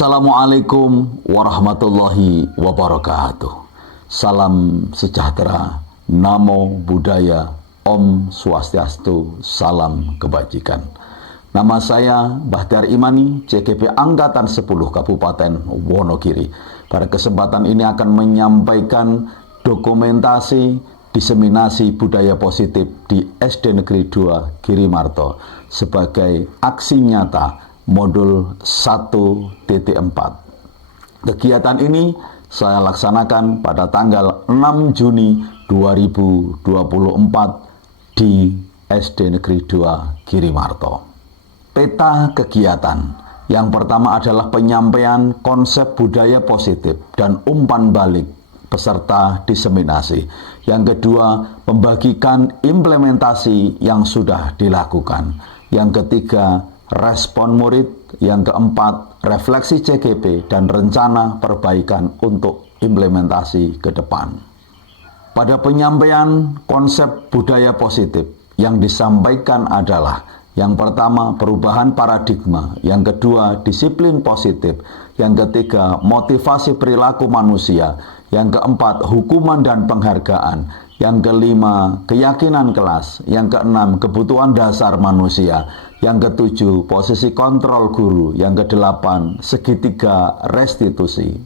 Assalamualaikum warahmatullahi wabarakatuh. Salam sejahtera, Namo Buddhaya, Om Swastiastu, salam kebajikan. Nama saya Bahtiar Imani, CGP Angkatan 10 Kabupaten Wonogiri. Pada kesempatan ini akan menyampaikan dokumentasi diseminasi budaya positif di SD Negeri 2 Girimarto sebagai aksi nyata modul 1.4. Kegiatan ini saya laksanakan pada tanggal 6 Juni 2024 di SD Negeri 2 Girimarto. Peta kegiatan yang pertama adalah penyampaian konsep budaya positif dan umpan balik peserta diseminasi. Yang kedua, membagikan implementasi yang sudah dilakukan. Yang ketiga, respon murid. Yang keempat, refleksi CGP dan rencana perbaikan untuk implementasi ke depan. Pada penyampaian konsep budaya positif yang disampaikan adalah yang pertama, perubahan paradigma. Yang kedua, disiplin positif. Yang ketiga, motivasi perilaku manusia. Yang keempat, hukuman dan penghargaan. Yang kelima, keyakinan kelas. Yang keenam, kebutuhan dasar manusia. Yang ketujuh, posisi kontrol guru. Yang kedelapan, segitiga restitusi.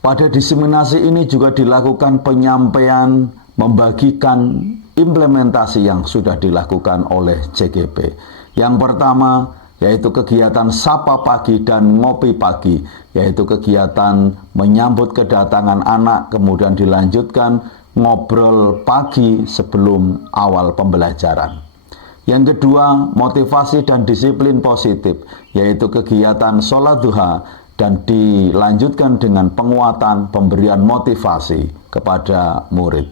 Pada diseminasi ini juga dilakukan penyampaian membagikan implementasi yang sudah dilakukan oleh CGP. Yang pertama yaitu kegiatan sapa pagi dan ngopi pagi, yaitu kegiatan menyambut kedatangan anak, kemudian dilanjutkan ngobrol pagi sebelum awal pembelajaran. Yang kedua, motivasi dan disiplin positif, yaitu kegiatan sholat duha dan dilanjutkan dengan penguatan pemberian motivasi kepada murid.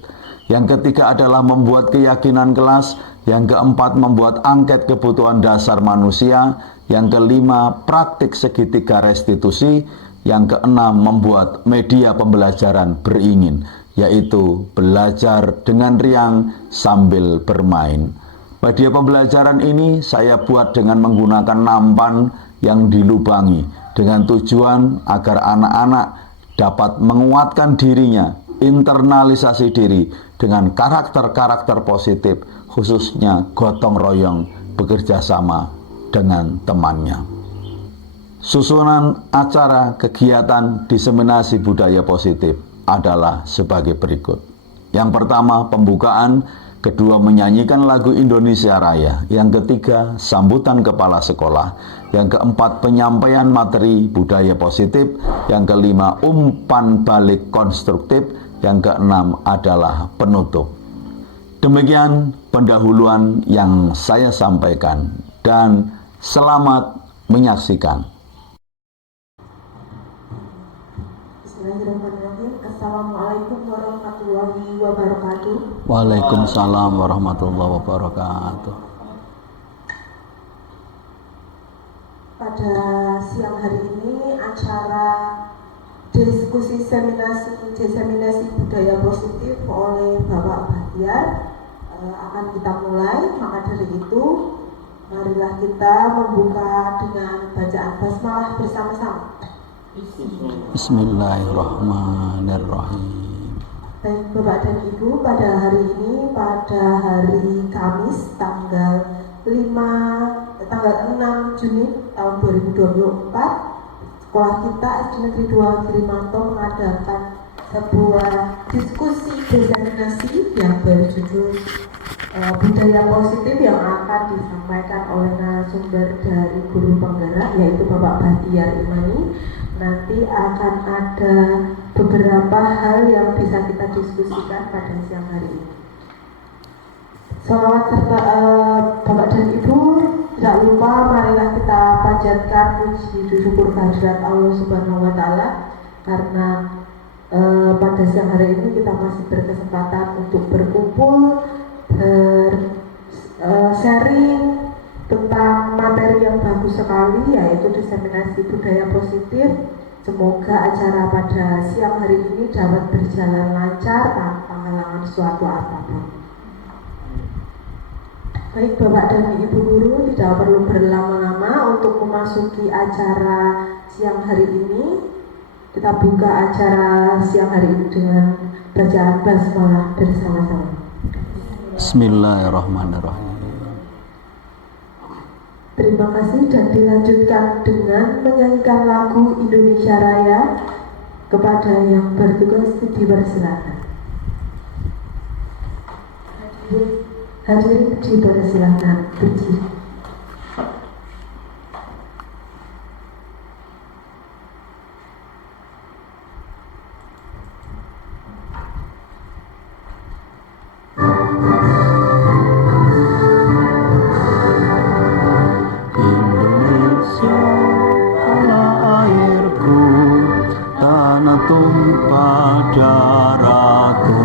Yang ketiga adalah membuat keyakinan kelas. Yang keempat, membuat angket kebutuhan dasar manusia. Yang kelima, praktik segitiga restitusi. Yang keenam, membuat media pembelajaran beringin, yaitu belajar dengan riang sambil bermain. Media pembelajaran ini saya buat dengan menggunakan nampan yang dilubangi dengan tujuan agar anak-anak dapat menguatkan dirinya, internalisasi diri dengan karakter-karakter positif, khususnya gotong royong bekerja sama dengan temannya. Susunan acara kegiatan diseminasi budaya positif adalah sebagai berikut. Yang pertama, pembukaan. Kedua, menyanyikan lagu Indonesia Raya. Yang ketiga, sambutan kepala sekolah. Yang keempat, penyampaian materi budaya positif. Yang kelima, umpan balik konstruktif. Yang keenam adalah penutup. Demikian pendahuluan yang saya sampaikan dan selamat menyaksikan. Bismillahirrahmanirrahim. Assalamualaikum warahmatullahi wabarakatuh. Waalaikumsalam warahmatullahi wabarakatuh. Pada siang hari ini acara diskusi diseminasi budaya positif oleh Bapak Bahtiar akan kita mulai. Maka dari itu, marilah kita membuka dengan bacaan basmalah bersama-sama. Bismillahirrahmanirrahim. Baik Bapak dan Ibu, pada hari ini, pada hari Kamis tanggal 6 Juni tahun 2024, sekolah kita SD Negeri 2 Girimarto mengadakan sebuah diskusi diseminasi yang berjudul budaya positif yang akan disampaikan oleh narasumber dari guru penggerak, yaitu Bapak Bahtiar Imani. Nanti akan ada beberapa hal yang bisa kita diskusikan pada siang hari ini. Salawat serta Bapak dan Ibu, tidak lupa marilah kita panjatkan puji syukur kehadirat Allah Subhanahu wa Ta'ala, karena pada siang hari ini kita masih berkesempatan untuk berkumpul, sharing tentang materi yang bagus sekali, yaitu diseminasi budaya positif. Semoga acara pada siang hari ini dapat berjalan lancar tanpa halangan suatu apapun. Baik Bapak dan Ibu guru, tidak perlu berlama-lama untuk memasuki acara siang hari ini. Kita buka acara siang hari ini dengan bacaan basmalah bersama-sama. Bismillahirrahmanirrahim. Terima kasih dan dilanjutkan dengan menyanyikan lagu Indonesia Raya. Kepada yang bertugas dipersilakan. Hadirin dipersilakan berdiri. Indonesia tanah airku, tanah tumpah darahku.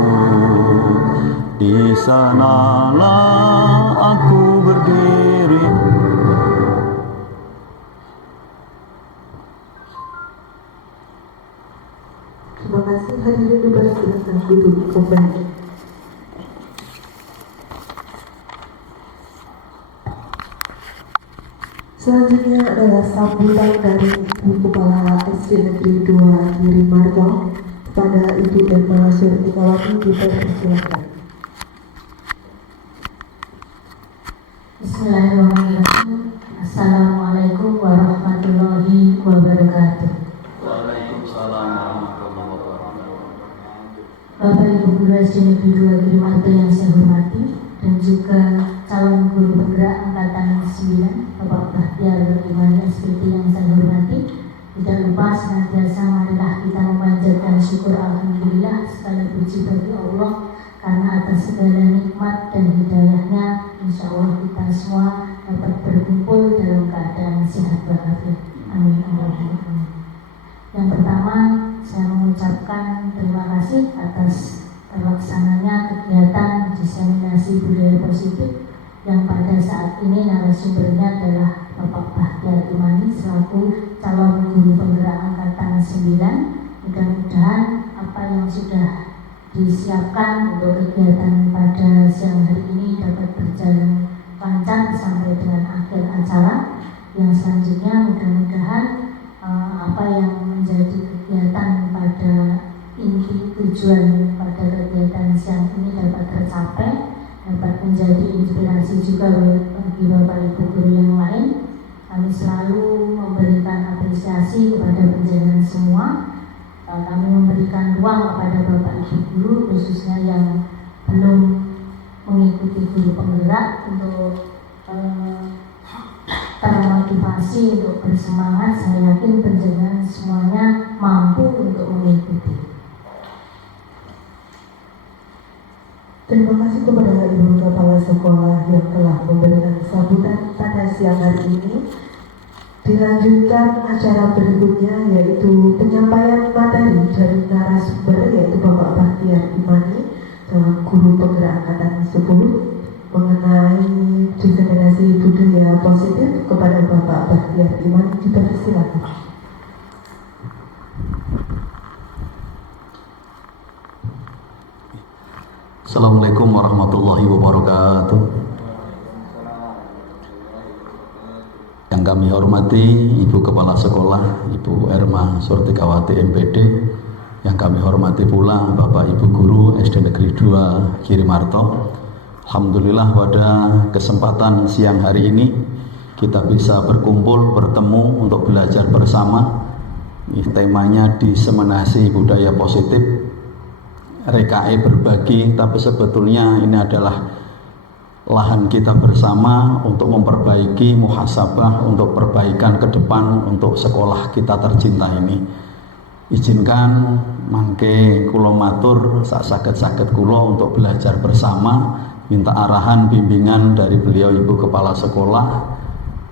Di sanalah aku berdiri. Terima kasih, hadirin dipersilakan duduk kembali. Selanjutnya adalah sambutan dari Ibu Kepala SD Negeri 2 Girimarto kepada Ibu Irma Surtikawati. Dipersilakan. Bismillahirrahmanirrahim. Assalamualaikum warahmatullahi wabarakatuh. Waalaikumsalam warahmatullahi wabarakatuh. Bapak Ibu Guru SD Negeri 2 Girimarto yang saya hormati, dan juga calon guru penggerak angkatan 9 Bapak Bahtiar Imani SPT yang saya hormati. Tidak lupa senantiasa marilah kita memanjatkan syukur alhamdulillah, segala puji bagi Allah karena atas segala nikmat dan hidayahnya, insya Allah kita semua dapat berkumpul dalam keadaan sehat walafiat. Amin. Amin. Yang pertama, saya mengucapkan terima kasih atas terlaksananya kegiatan diseminasi budaya positif yang pada saat ini narasumbernya adalah Bapak Bahtiar Imani selaku calon guru penggerak angkatan 9. Mudah-mudahan apa yang sudah disiapkan untuk kegiatan pada siang hari ini dapat berjalan lancar sampai dengan akhir acara. Yang selanjutnya mudah-mudahan apa yang menjadi kegiatan pada inti tujuan pada kegiatan siang ini dapat tercapai, dapat menjadi inspirasi juga bagi Bapak Ibu guru yang lain. Kami selalu memberikan apresiasi kepada penjenengan semua. Kami memberikan ruang kepada Bapak Ibu guru khususnya yang belum mengikuti guru penggerak untuk termotivasi untuk bersemangat. Saya yakin penjenengan semuanya mampu untuk mengikuti. Terima kasih kepada Ibu Kepala Sekolah yang telah memberikan sambutan pada siang hari ini. Dilanjutkan acara berikutnya yaitu penyampaian materi dari narasumber yaitu Bapak Bahtiar Imani, guru penggerak angkatan 10 mengenai diseminasi budaya positif. Kepada Bapak Bahtiar Imani dipersilakan. Assalamualaikum warahmatullahi wabarakatuh. Yang kami hormati Ibu Kepala Sekolah, Ibu Irma Surtikawati MPD. Yang kami hormati pula Bapak Ibu Guru SD Negeri 2 Girimarto. Alhamdulillah pada kesempatan siang hari ini kita bisa berkumpul, bertemu untuk belajar bersama. Temanya diseminasi budaya positif, RKE berbagi, tapi sebetulnya ini adalah lahan kita bersama untuk memperbaiki muhasabah, untuk perbaikan ke depan untuk sekolah kita tercinta ini. Izinkan mangke kula matur sak saged-saged kula untuk belajar bersama, minta arahan bimbingan dari beliau Ibu Kepala Sekolah.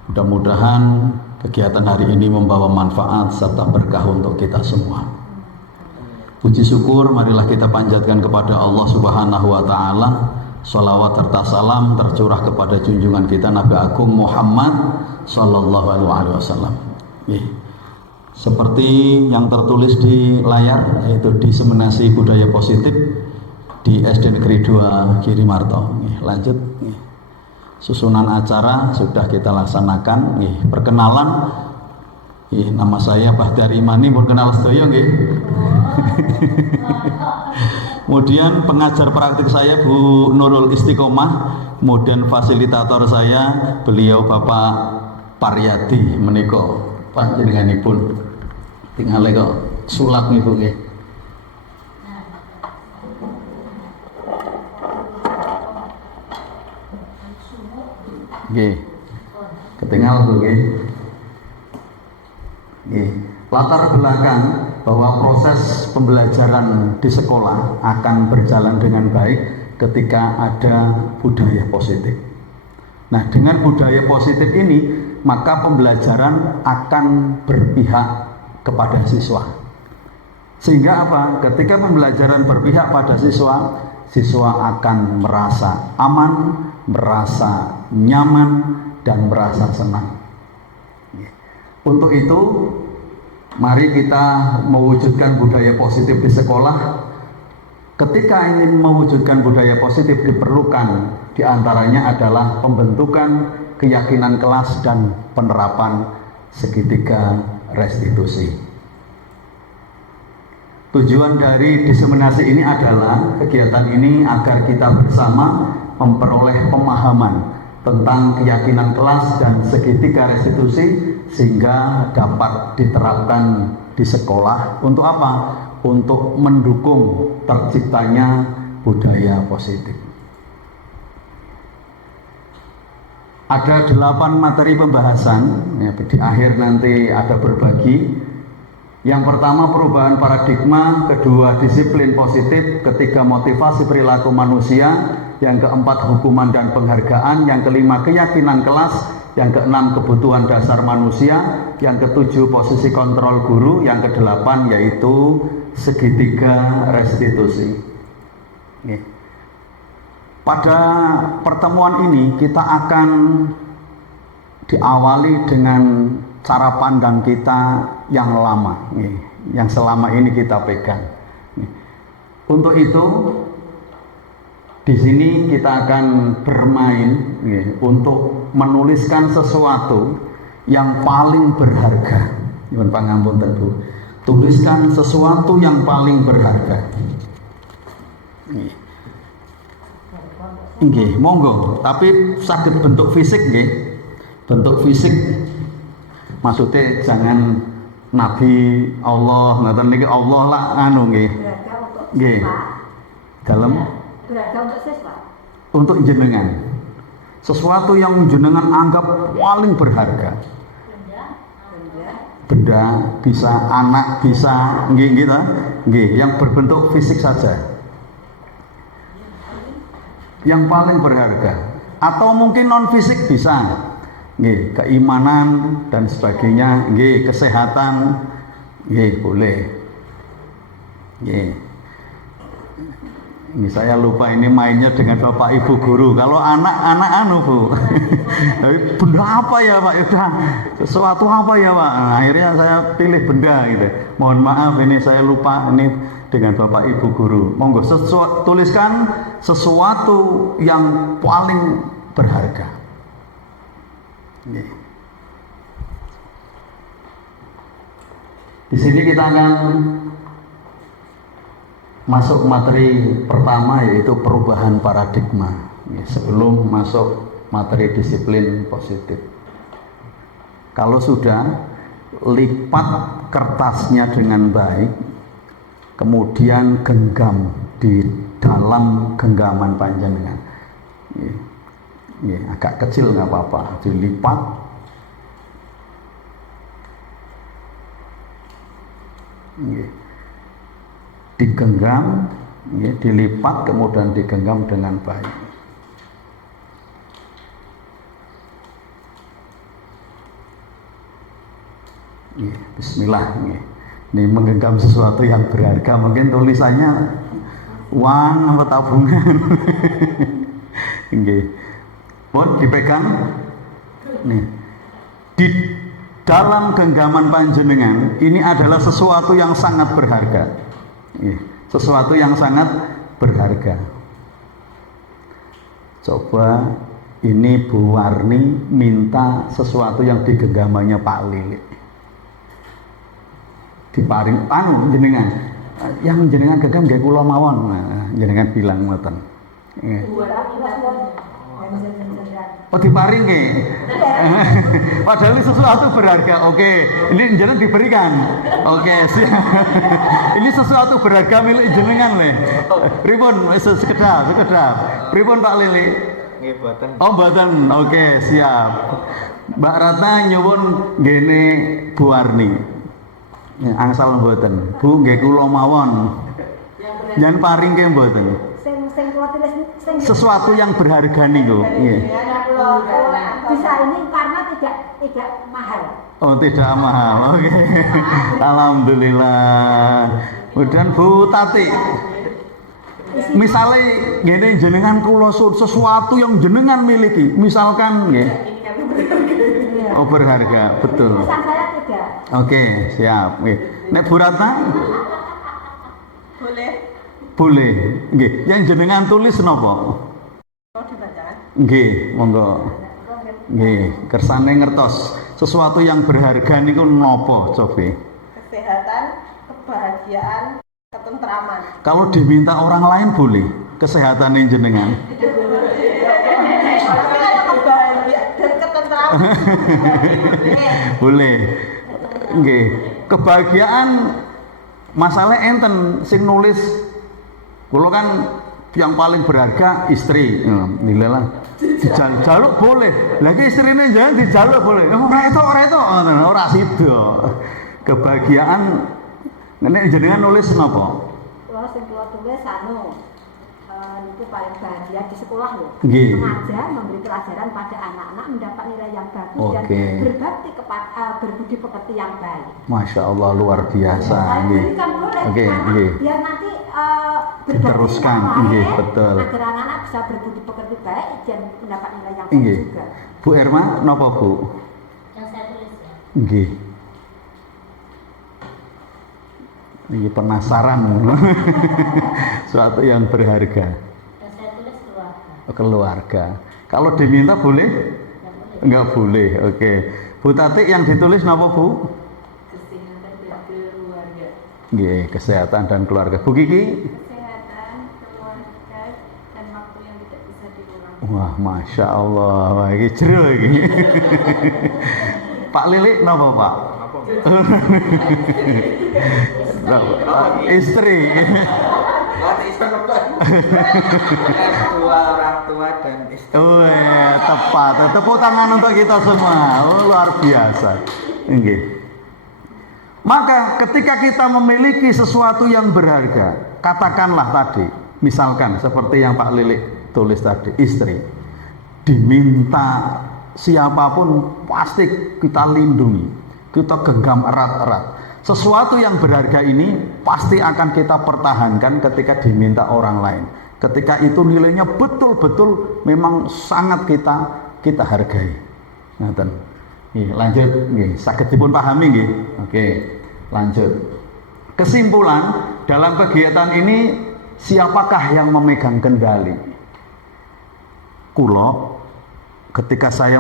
Mudah-mudahan kegiatan hari ini membawa manfaat serta berkah untuk kita semua. Puji syukur marilah kita panjatkan kepada Allah Subhanahu wa taala. Salawat serta salam tercurah kepada junjungan kita Nabi Agung Muhammad Sallallahu Alaihi Wasallam. Seperti yang tertulis di layar, yaitu diseminasi budaya positif di SD Negeri 2 Girimarto. Lanjut, susunan acara sudah kita laksanakan. Perkenalan Nama saya Bahtiar Imani, pun kenal sedaya nggih. Kemudian pengajar praktik saya Bu Nurul Istiqomah, kemudian fasilitator saya beliau Bapak Paryadi menika panjenenganipun tinggal kok sulap niku nggih. Nggih. Ketinggal Bu nggih. Latar belakang bahwa proses pembelajaran di sekolah akan berjalan dengan baik ketika ada budaya positif. Nah, dengan budaya positif ini, maka pembelajaran akan berpihak kepada siswa. Sehingga apa? Ketika pembelajaran berpihak pada siswa, siswa akan merasa aman, merasa nyaman, dan merasa senang. Untuk itu, mari kita mewujudkan budaya positif di sekolah. Ketika ingin mewujudkan budaya positif diperlukan diantaranya adalah pembentukan keyakinan kelas dan penerapan segitiga restitusi. Tujuan dari diseminasi ini adalah kegiatan ini agar kita bersama memperoleh pemahaman tentang keyakinan kelas dan segitiga restitusi sehingga dapat diterapkan di sekolah. Untuk apa? Untuk mendukung terciptanya budaya positif. Ada 8 materi pembahasan, ya, di akhir nanti ada berbagi. Yang pertama perubahan paradigma, kedua disiplin positif, ketiga motivasi perilaku manusia, yang keempat hukuman dan penghargaan, yang kelima keyakinan kelas, yang keenam kebutuhan dasar manusia, yang ketujuh posisi kontrol guru, yang kedelapan yaitu segitiga restitusi. Pada pertemuan ini kita akan diawali dengan cara pandang kita yang lama, yang selama ini kita pegang. Untuk itu, di sini kita akan bermain untuk menuliskan sesuatu yang paling berharga. Nyuwun pangapunten Bu. Tuliskan sesuatu yang paling berharga. Nggih, monggo. Tapi saged bentuk fisik nggih. Bentuk fisik. Maksudnya jangan Nabi Allah, ngoten niki Allah lah anu nggih. Nggih. Dalam untuk jenengan. Sesuatu yang jenengan anggap paling berharga. Benda, bisa anak, bisa nggih gitu. Nggih, yang berbentuk fisik saja. Yang paling berharga, atau mungkin non fisik bisa, nggih, keimanan dan sebagainya, nggih, kesehatan, nggih, boleh, nggih. Ini saya lupa ini mainnya dengan bapak ibu guru. Kalau anak-anak anu Bu, tapi benda apa ya Pak? Yaudah, sesuatu apa ya Pak? Nah, akhirnya saya pilih benda gitu. Mohon maaf ini saya lupa ini dengan bapak ibu guru. Monggo tuliskan sesuatu yang paling berharga. Di sini kita akan masuk materi pertama, yaitu perubahan paradigma. Sebelum masuk materi disiplin positif, kalau sudah lipat kertasnya dengan baik, kemudian genggam di dalam genggaman panjenengan. Agak kecil nggak apa-apa, dilipat. Digenggam, dilipat, kemudian digenggam dengan baik. Bismillah. Ini menggenggam sesuatu yang berharga, mungkin tulisannya uang atau tabungan. Pun dipegang. Nih, di dalam genggaman panjenengan ini adalah sesuatu yang sangat berharga. Sesuatu yang sangat berharga. Coba ini Bu Warni minta sesuatu yang digenggamannya Pak Lilik. diparing jenengan yang jenengan genggam nggih kula mawon. Nah, jenengan bilang ngoten. Nggih. Oh diparing nggih. Padahal ini sesuatu berharga. Oke, ini jenengan diberikan. Oke, siap. Ini sesuatu berharga milik jenengan le. Pripun sekedap. Pripun Pak Lili? Nggih boten. Oh mboten. Oke, siap. Mbak Ratna nyuwun ngene Bu Arni. Ya, angsal mboten. Bu nggih kula mawon. Jan paring ke mboten. Sesuatu yang berharga niku. Nggih. Bisa ini karena tidak mahal. Oh, tidak mahal. Oke. Alhamdulillah. Kemudian Bu Tati. Misalnya gini jenengan kula sesuatu yang jenengan miliki, misalkan nggih. Oh, berharga, betul. Pesan saya tidak. Oke, siap. Nggih. Nek Bu Ratna? Boleh. Boleh. Nggih. Yang jenengan tulis napa? Mau dibacakan? Nggih, monggo. Nggih, kersane ngertos. Sesuatu yang berharga niku napa, coba? Kesehatan, kebahagiaan, ketentraman. Kalau diminta orang lain boleh? Kesehatan jenengan. Kebahagiaan dan ketentraman. Boleh. Nggih. Kebahagiaan masalah enten sing nulis kula kan yang paling berharga istri. Nilai lah. Dijaluk boleh. Lagi istrine jangan dijaluk boleh. Ora itu. Ora sida. Kebahagiaan nek jenengan nulis napa? Kalau sing kula tulis niku paling bahagia di sekolah loh. Nggih. Mengajar, memberi pelajaran pada anak-anak, mendapat nilai yang bagus dan berbakti berbudi pekerti yang baik. Masya Allah luar biasa. Nggih. Oke, nggih. Biar nanti Diteruskan, nggih, betul. Agar anak-anak bisa berbudi pekerti baik dan mendapat nilai yang baik Nggih. juga. Bu Erma napa Bu? Yang saya tulis ya. Nggih. Ini penasaran. Suatu yang berharga. Yang saya tulis keluarga. Keluarga. Kalau diminta boleh? Enggak boleh. Oke. Bu Tati yang ditulis napa Bu? Kesehatan dan keluarga. Nggih, kesehatan dan keluarga. Bu Kiki? Kesehatan, keluarga, dan waktu yang tidak bisa diulang. Wah, Masya Allah. Wah, ini jero ini. Pak Lili napa Pak? Istri. Orang tua dan istri. Oh, tepat. Tepuk tangan untuk kita semua. Oh, luar biasa. Nggih. Maka ketika kita memiliki sesuatu yang berharga, katakanlah tadi, misalkan seperti yang Pak Lili tulis tadi, istri. Diminta siapapun pasti kita lindungi, kita genggam erat-erat. Sesuatu yang berharga ini pasti akan kita pertahankan ketika diminta orang lain. Ketika itu nilainya betul-betul memang sangat kita hargai. Ngaten. Nggih, lanjut nggih, saged dipun pahami nggih. Oke, lanjut. Kesimpulan dalam kegiatan ini siapakah yang memegang kendali? Kulo ketika saya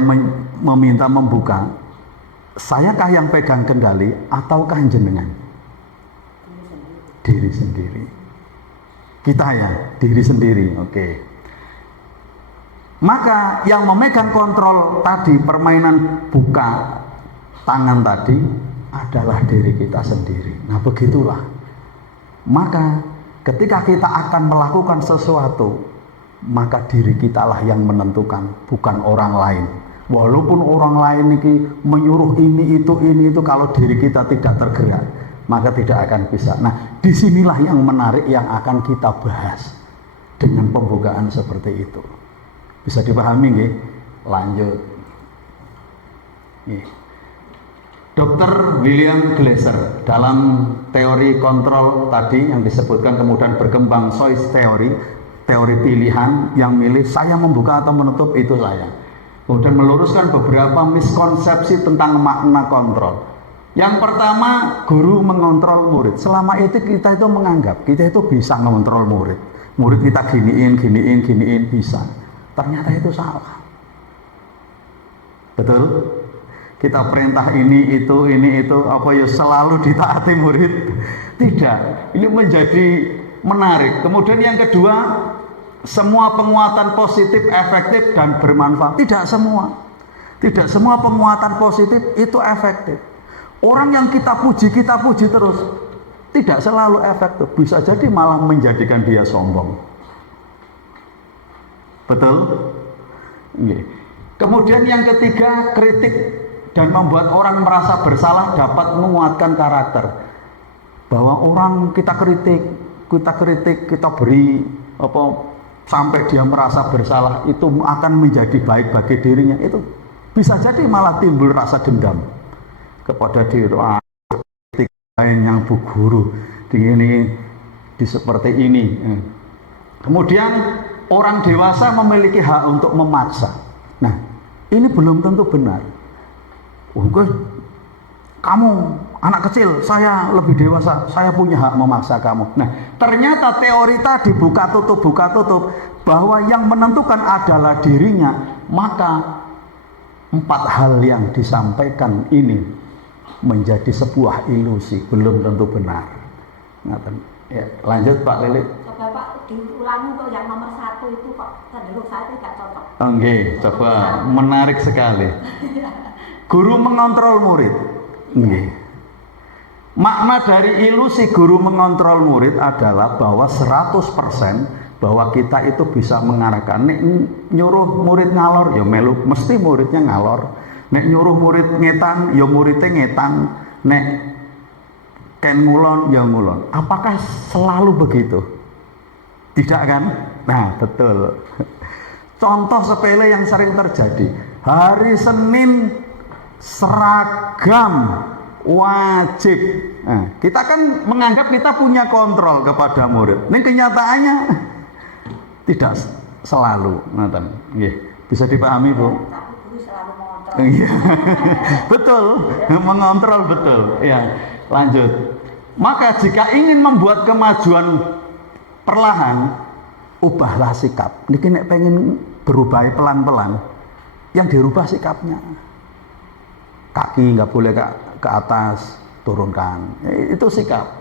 meminta membuka, sayakah yang pegang kendali ataukah jenengan? Diri sendiri. Kita ya, diri sendiri. Oke. Maka yang memegang kontrol tadi permainan buka tangan tadi adalah diri kita sendiri. Nah, begitulah. Maka ketika kita akan melakukan sesuatu, maka diri kitalah yang menentukan, bukan orang lain. Walaupun orang lain ini menyuruh ini itu, kalau diri kita tidak tergerak, maka tidak akan bisa. Nah, disinilah yang menarik yang akan kita bahas dengan pembukaan seperti itu. Bisa dipahami nggih? Lanjut. Nggih. Dr. William Glasser dalam teori kontrol tadi yang disebutkan kemudian berkembang choice teori pilihan yang milih saya membuka atau menutup itu saya. Kemudian meluruskan beberapa miskonsepsi tentang makna kontrol. Yang pertama, guru mengontrol murid. Selama itu kita itu menganggap kita itu bisa mengontrol murid. Murid kita giniin bisa. Ternyata itu salah. Betul? kita perintah ini itu apa ya selalu ditaati murid. Tidak, ini menjadi menarik. Kemudian yang kedua, semua penguatan positif efektif dan bermanfaat. Tidak semua penguatan positif itu efektif. Orang yang kita puji terus tidak selalu efektif, bisa jadi malah menjadikan dia sombong. Betul? Kemudian yang ketiga, kritik dan membuat orang merasa bersalah dapat menguatkan karakter. Bahwa orang kita kritik, kita beri sampai dia merasa bersalah, itu akan menjadi baik bagi dirinya. Itu bisa jadi malah timbul rasa dendam kepada diri. Kritik lain yang bu guru di seperti ini. Kemudian orang dewasa memiliki hak untuk memaksa. Nah, ini belum tentu benar. Kamu anak kecil, saya lebih dewasa, saya punya hak memaksa kamu. Nah, ternyata teori tadi buka tutup bahwa yang menentukan adalah dirinya, maka 4 hal yang disampaikan ini menjadi sebuah ilusi, belum tentu benar. Ya, lanjut Pak Lili. Coba Pak diulangi kok yang nomor 1 itu kok cenderung saya tidak cocok. Oke, coba menarik sekali. Guru mengontrol murid. Makna dari ilusi guru mengontrol murid adalah bahwa 100% bahwa kita itu bisa mengarahkan. Nek nyuruh murid ngalor, ya melu mesti muridnya ngalor. Nek nyuruh murid ngetan, ya muridnya ngetan. Nek ken ngulon, ya ngulon. Apakah selalu begitu? Tidak kan? Nah, betul. Contoh sepele yang sering terjadi. Hari Senin seragam wajib. Nah, kita kan menganggap kita punya kontrol kepada murid. Ini kenyataannya tidak selalu. Bisa dipahami, Bu? Tapi guru selalu mengontrol. Iya. Betul, mengontrol betul. Ya, lanjut. Maka jika ingin membuat kemajuan perlahan, ubahlah sikap. Niki nek pengen berubah pelan-pelan, yang dirubah sikapnya. Kaki nggak boleh ke atas, turunkan. Itu sikap.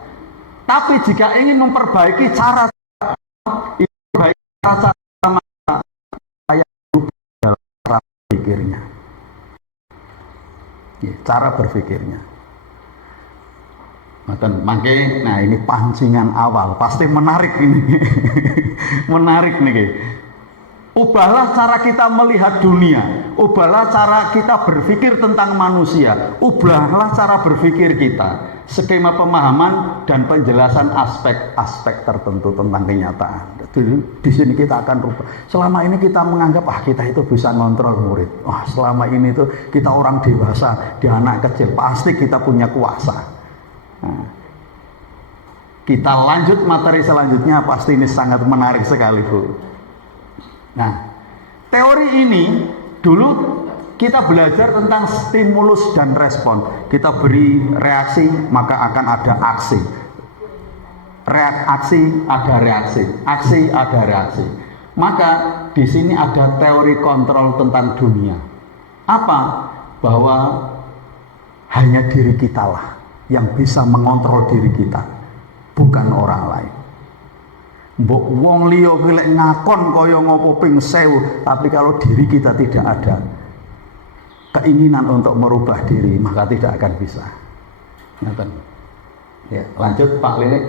Tapi jika ingin memperbaiki cara berpikirnya. Cara berpikirnya. Nah ini pancingan awal, pasti menarik ini. Menarik nih. Ubahlah cara kita melihat dunia, ubahlah cara kita berpikir tentang manusia, ubahlah cara berpikir kita, skema pemahaman dan penjelasan aspek-aspek tertentu tentang kenyataan. Di sini kita akan rubah. Selama ini kita menganggap kita itu bisa ngontrol murid. Selama ini tuh kita orang dewasa, dia anak kecil, pasti kita punya kuasa. Nah, kita lanjut materi selanjutnya, pasti ini sangat menarik sekali, Bu. Nah, teori ini dulu kita belajar tentang stimulus dan respon. Kita beri reaksi, maka akan ada aksi. Aksi ada reaksi, aksi ada reaksi. Maka di sini ada teori kontrol tentang dunia. Apa? Bahwa hanya diri kita lah yang bisa mengontrol diri kita, bukan orang lain. Mbok wong liya ki lek ngakon kaya ngopo ping 1000, tapi kalau diri kita tidak ada keinginan untuk merubah diri, maka tidak akan bisa. Ya, lanjut Pak Lilik.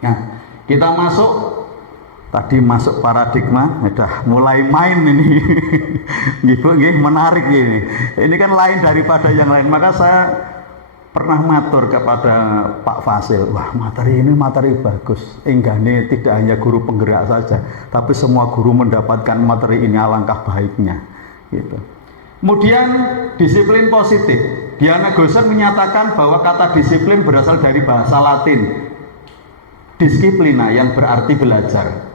Nah, kita masuk paradigma, sudah mulai main ini. Menarik ini. Ini kan lain daripada yang lain. Maka saya pernah matur kepada Pak Fasil, materi ini materi bagus. Enggane tidak hanya guru penggerak saja, tapi semua guru mendapatkan materi ini, alangkah baiknya. Gitu. Kemudian disiplin positif. Diana Gosen menyatakan bahwa kata disiplin berasal dari bahasa Latin disciplina yang berarti belajar.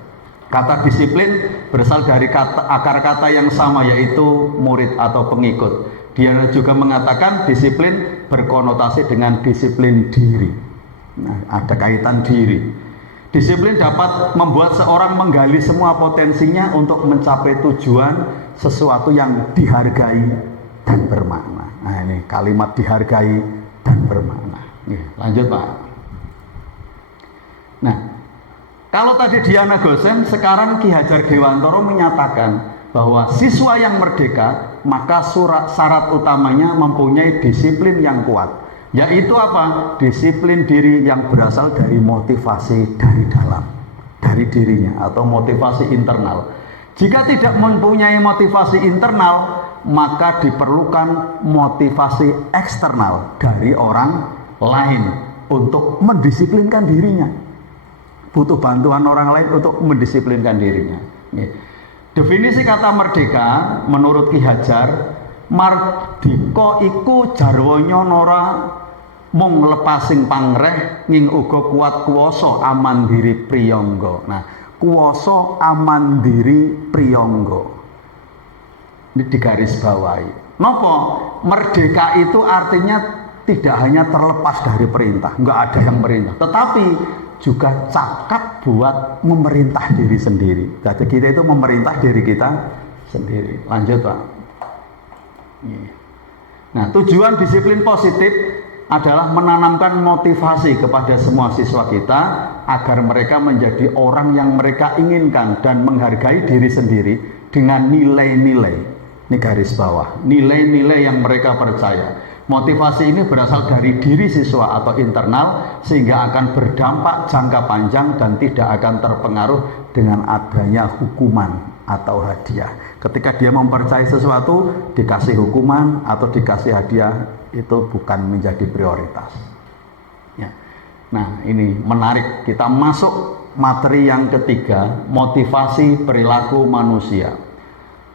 Kata disiplin berasal dari akar kata yang sama, yaitu murid atau pengikut. Dia juga mengatakan disiplin berkonotasi dengan disiplin diri. Nah, ada kaitan diri. Disiplin dapat membuat seorang menggali semua potensinya untuk mencapai tujuan sesuatu yang dihargai dan bermakna. Nah, ini kalimat dihargai dan bermakna. Nih, lanjut Pak. Nah, kalau tadi Diana Gosen, sekarang Ki Hajar Dewantoro menyatakan bahwa siswa yang merdeka, maka syarat utamanya mempunyai disiplin yang kuat. Yaitu apa? Disiplin diri yang berasal dari motivasi dari dalam, dari dirinya, atau motivasi internal. Jika tidak mempunyai motivasi internal, maka diperlukan motivasi eksternal dari orang lain untuk mendisiplinkan dirinya. Butuh bantuan orang lain untuk mendisiplinkan dirinya. Definisi kata merdeka menurut Ki Hajar, mardika iku jarwanya nora mung lepasing pangreh nging uga kuat kuwasa amandiri priyangga. Nah, kuwasa amandiri priyangga. Ini digaris bawahi. Napa? Merdeka itu artinya tidak hanya terlepas dari perintah, enggak ada yang merintah, tetapi juga cakap buat memerintah diri sendiri. Jadi kita itu memerintah diri kita sendiri. Lanjut Pak. Nah, tujuan disiplin positif adalah menanamkan motivasi kepada semua siswa kita agar mereka menjadi orang yang mereka inginkan dan menghargai diri sendiri dengan nilai-nilai. Ini garis bawah, nilai-nilai yang mereka percaya. Motivasi ini berasal dari diri siswa atau internal sehingga akan berdampak jangka panjang dan tidak akan terpengaruh dengan adanya hukuman atau hadiah. Ketika dia mempercayai sesuatu, dikasih hukuman atau dikasih hadiah, itu bukan menjadi prioritas. Ya. Nah, ini menarik. Kita masuk materi yang ketiga, motivasi perilaku manusia.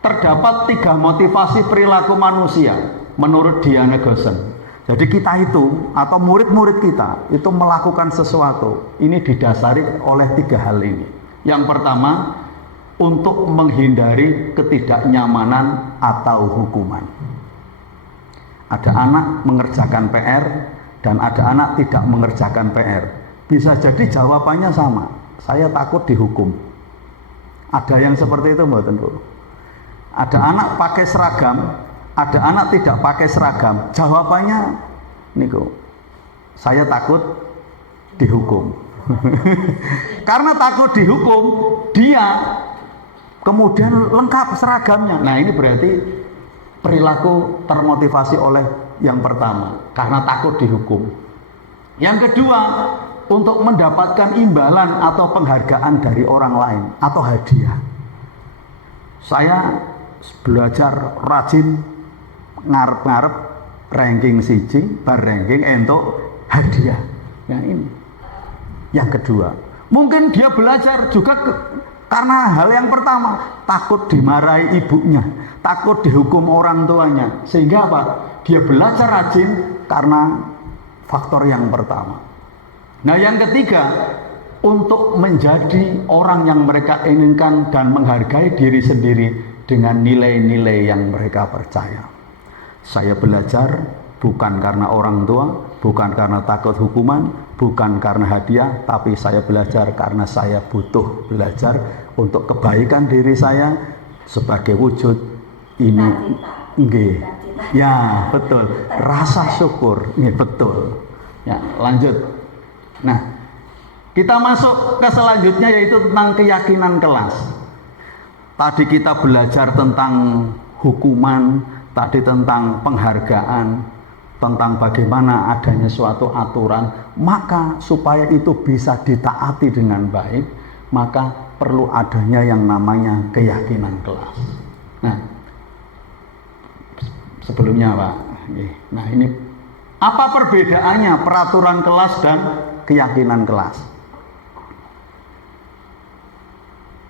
Terdapat 3 motivasi perilaku manusia menurut Diana Gosen. Jadi kita itu atau murid-murid kita itu melakukan sesuatu, ini didasari oleh 3 hal ini. Yang pertama, untuk menghindari ketidaknyamanan atau hukuman. Ada anak mengerjakan PR dan ada anak tidak mengerjakan PR. Bisa jadi jawabannya sama, saya takut dihukum. Ada yang seperti itu Mbak Tentu. Ada anak pakai seragam, ada anak tidak pakai seragam. Jawabannya niku, saya takut dihukum. Karena takut dihukum, dia kemudian lengkap seragamnya. Nah, ini berarti perilaku termotivasi oleh yang pertama, karena takut dihukum. Yang kedua, untuk mendapatkan imbalan atau penghargaan dari orang lain atau hadiah. Saya belajar rajin, ngarep-ngarep ranking siji, bar ranking entuk hadiah. Nah, ini yang kedua. Mungkin dia belajar juga karena hal yang pertama, takut dimarahi ibunya, takut dihukum orang tuanya. Sehingga apa? Dia belajar rajin karena faktor yang pertama. Nah, yang ketiga, untuk menjadi orang yang mereka inginkan dan menghargai diri sendiri dengan nilai-nilai yang mereka percaya. Saya belajar bukan karena orang tua, bukan karena takut hukuman, bukan karena hadiah, tapi saya belajar karena saya butuh belajar untuk kebaikan diri saya sebagai wujud ini. Nggih. Ya, betul. Rasa syukur. Nggih, betul. Ya, lanjut. Nah, kita masuk ke selanjutnya yaitu tentang keyakinan kelas. Tadi kita belajar tentang hukuman, tadi tentang penghargaan, tentang bagaimana adanya suatu aturan, maka supaya itu bisa ditaati dengan baik, maka perlu adanya yang namanya keyakinan kelas. Nah, sebelumnya Pak, nah ini apa perbedaannya peraturan kelas dan keyakinan kelas?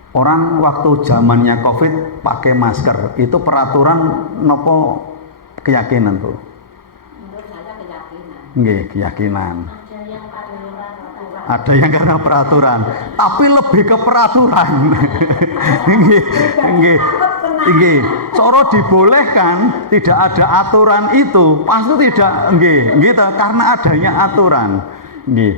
Orang waktu zamannya COVID pakai masker, itu peraturan nopo keyakinan tuh? Menurut saya keyakinan. Nggih, keyakinan. Ada yang karena peraturan, tapi lebih ke peraturan. Nggih, nggih. Nggih, soro dibolehkan, tidak ada aturan itu, pasti tidak nggih, gitu, karena adanya aturan. Nggih.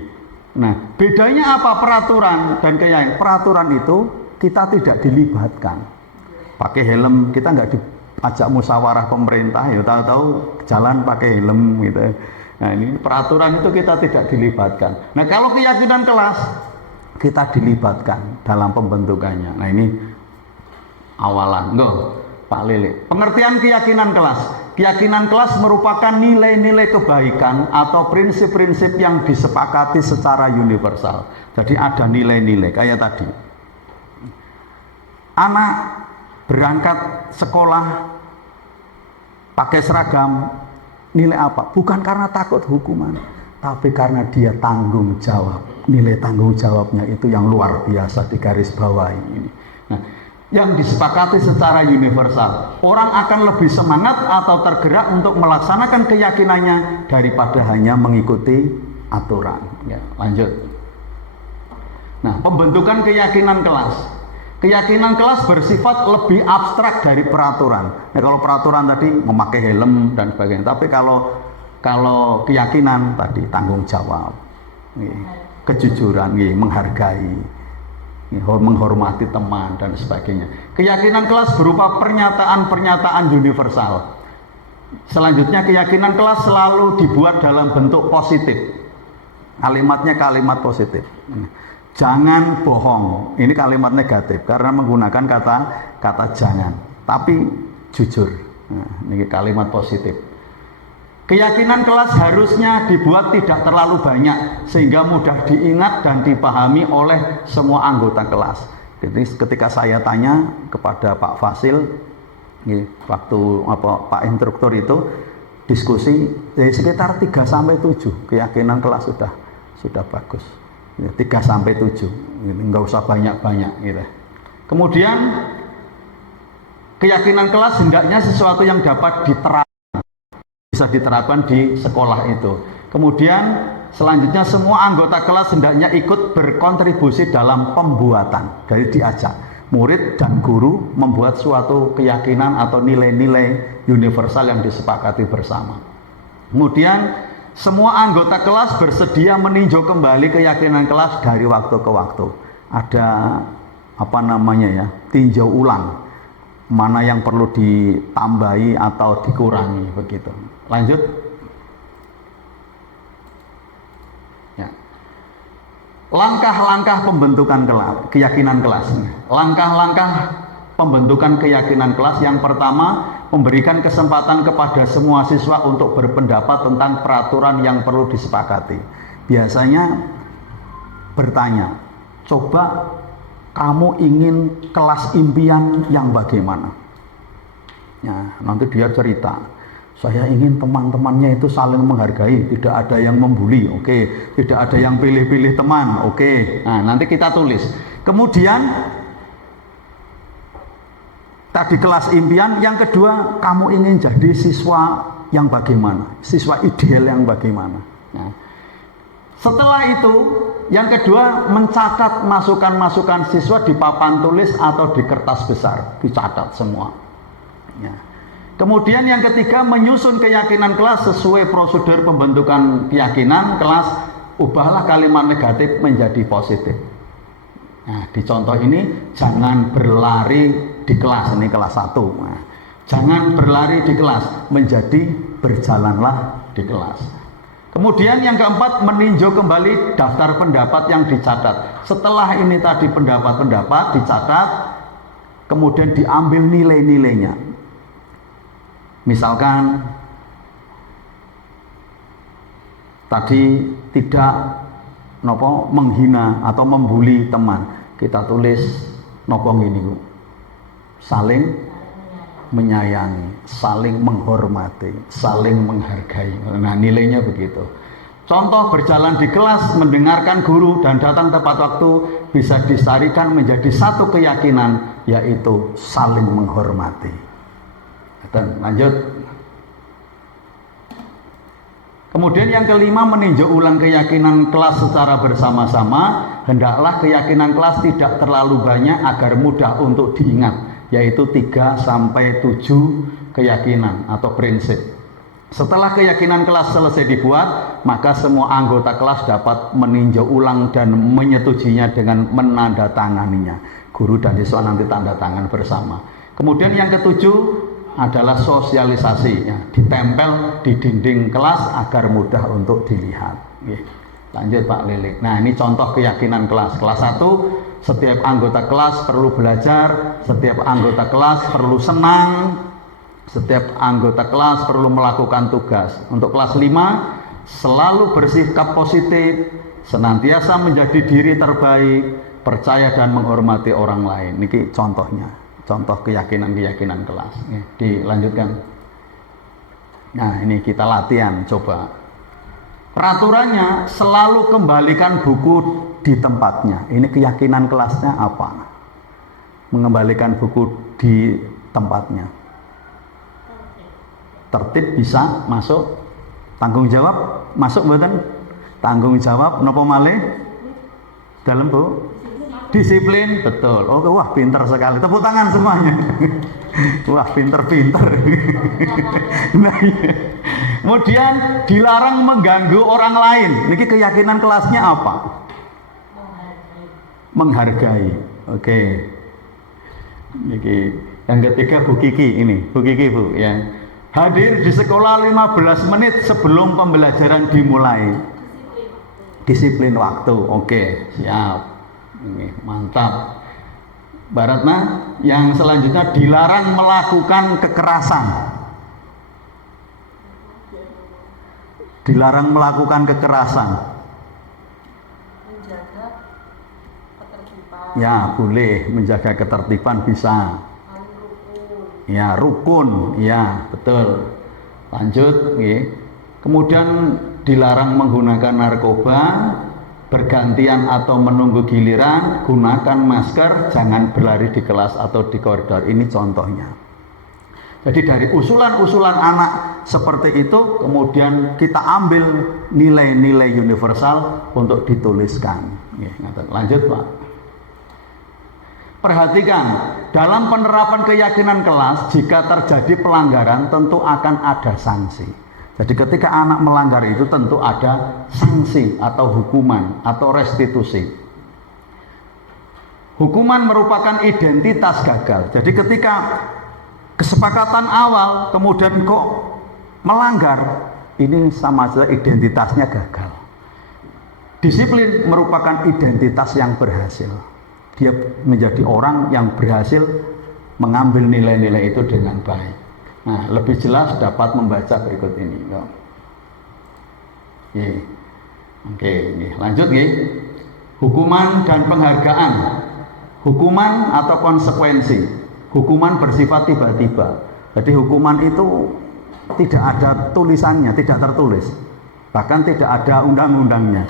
Nah, bedanya apa peraturan dan keyakinan? Peraturan itu kita tidak dilibatkan. Pakai helm, kita nggak diajak musyawarah pemerintah, ya tahu-tahu jalan pakai helm gitu. Nah, ini peraturan itu kita tidak dilibatkan. Nah, kalau keyakinan kelas kita dilibatkan dalam pembentukannya. Nah, ini awalan. Enggak, Pak Lili. Pengertian keyakinan kelas. Keyakinan kelas merupakan nilai-nilai kebaikan atau prinsip-prinsip yang disepakati secara universal. Jadi ada nilai-nilai kayak tadi. Anak berangkat sekolah pakai seragam, nilai apa? Bukan karena takut hukuman, tapi karena dia tanggung jawab. Nilai tanggung jawabnya itu yang luar biasa di garis bawah ini. Nah, yang disepakati secara universal. Orang akan lebih semangat atau tergerak untuk melaksanakan keyakinannya daripada hanya mengikuti aturan. Ya, lanjut. Nah, pembentukan keyakinan kelas. Keyakinan kelas bersifat lebih abstrak dari peraturan. Nah, kalau peraturan tadi memakai helm dan sebagainya. Tapi kalau keyakinan tadi tanggung jawab, kejujuran, menghargai, menghormati teman dan sebagainya. Keyakinan kelas berupa pernyataan-pernyataan universal. Selanjutnya keyakinan kelas selalu dibuat dalam bentuk positif. Kalimatnya kalimat positif. Jangan bohong. Ini kalimat negatif karena menggunakan kata jangan. Tapi jujur. Nah, ini kalimat positif. Keyakinan kelas harusnya dibuat tidak terlalu banyak sehingga mudah diingat dan dipahami oleh semua anggota kelas. Jadi ketika saya tanya kepada Pak Fasil, waktu Pak instruktur itu diskusi, sekitar 3-7 keyakinan kelas sudah bagus. 3-7, nggak usah banyak-banyak gitu. Kemudian keyakinan kelas hendaknya sesuatu yang dapat bisa diterapkan di sekolah itu. Kemudian selanjutnya semua anggota kelas hendaknya ikut berkontribusi dalam pembuatan. Dari diajak murid dan guru membuat suatu keyakinan atau nilai-nilai universal yang disepakati bersama. Kemudian semua anggota kelas bersedia meninjau kembali keyakinan kelas dari waktu ke waktu. Ada tinjau ulang. Mana yang perlu ditambahi atau dikurangi begitu. Lanjut. Ya. Langkah-langkah pembentukan keyakinan kelas. Langkah-langkah pembentukan keyakinan kelas yang pertama, memberikan kesempatan kepada semua siswa untuk berpendapat tentang peraturan yang perlu disepakati. Biasanya bertanya, coba kamu ingin kelas impian yang bagaimana? Ya, nanti dia cerita, saya ingin teman-temannya itu saling menghargai, tidak ada yang membuli, oke. Tidak ada yang pilih-pilih teman, oke. Nah, nanti kita tulis. Kemudian tadi kelas impian, yang kedua kamu ingin jadi siswa yang bagaimana? Siswa ideal yang bagaimana? Nah, setelah itu, yang kedua mencatat masukan-masukan siswa di papan tulis atau di kertas besar, dicatat semua. Ya. Kemudian yang ketiga menyusun keyakinan kelas sesuai prosedur pembentukan keyakinan kelas, ubahlah kalimat negatif menjadi positif. Nah, di contoh ini jangan berlari di kelas, ini kelas 1. Nah, jangan berlari di kelas menjadi berjalanlah di kelas. Kemudian yang keempat, meninjau kembali daftar pendapat yang dicatat. Setelah ini tadi pendapat-pendapat dicatat, kemudian diambil nilai-nilainya. Misalkan tadi tidak menghina atau membuli teman, kita tulis gini, saling menyayangi, saling menghormati, saling menghargai. Nah, nilainya begitu. Contoh berjalan di kelas, mendengarkan guru dan datang tepat waktu bisa disarikan menjadi satu keyakinan, yaitu saling menghormati. Dan lanjut. Kemudian yang kelima, meninjau ulang keyakinan kelas secara bersama-sama. Hendaklah keyakinan kelas tidak terlalu banyak agar mudah untuk diingat, yaitu 3-7 keyakinan atau prinsip. Setelah keyakinan kelas selesai dibuat, maka semua anggota kelas dapat meninjau ulang dan menyetujuinya dengan menandatanganinya. Guru dan siswa nanti tanda tangan bersama. Kemudian yang ketujuh adalah sosialisasi, ya, ditempel di dinding kelas agar mudah untuk dilihat. Lanjut Pak Lilik. Nah, ini contoh keyakinan kelas. Kelas 1, setiap anggota kelas perlu belajar, setiap anggota kelas perlu senang, setiap anggota kelas perlu melakukan tugas. Untuk kelas 5, selalu bersikap positif, senantiasa menjadi diri terbaik, percaya dan menghormati orang lain. Ini contohnya, contoh keyakinan-keyakinan kelas. Dilanjutkan. Nah, ini kita latihan, coba. Peraturannya selalu kembalikan buku di tempatnya. Ini keyakinan kelasnya apa? Mengembalikan buku di tempatnya. Tertib bisa masuk, tanggung jawab masuk mboten? Tanggung jawab napa malih? Dalam Bu? Disiplin, betul. Oh, wah pintar sekali. Tepuk tangan semuanya. Wah pinter-pinter. Nah, iya. Kemudian dilarang mengganggu orang lain. Niki keyakinan kelasnya apa? Menghargai. Oke. Niki yang ketiga Bu Kiki ini. Bu Kiki Bu ya. Hadir di sekolah 15 menit sebelum pembelajaran dimulai. Disiplin waktu. Oke, siap. Ini mantap. Baratna, yang selanjutnya dilarang melakukan kekerasan. Dilarang melakukan kekerasan. Menjaga ketertiban. Ya, boleh menjaga ketertiban bisa. Ya, rukun, ya, betul. Lanjut, ya. Kemudian dilarang menggunakan narkoba, bergantian atau menunggu giliran, gunakan masker, jangan berlari di kelas atau di koridor. Ini contohnya. Jadi dari usulan-usulan anak seperti itu, kemudian kita ambil nilai-nilai universal untuk dituliskan. Lanjut Pak. Perhatikan, dalam penerapan keyakinan kelas, jika terjadi pelanggaran tentu akan ada sanksi. Jadi ketika anak melanggar itu tentu ada sanksi atau hukuman atau restitusi. Hukuman merupakan identitas gagal. Jadi ketika kesepakatan awal kemudian kok melanggar, ini sama saja identitasnya gagal. Disiplin merupakan identitas yang berhasil. Dia menjadi orang yang berhasil mengambil nilai-nilai itu dengan baik. Nah, lebih jelas dapat membaca berikut ini. Oke, lanjut nih. Hukuman dan penghargaan. Hukuman atau konsekuensi. Hukuman bersifat tiba-tiba. Jadi hukuman itu tidak ada tulisannya, tidak tertulis. Bahkan tidak ada undang-undangnya.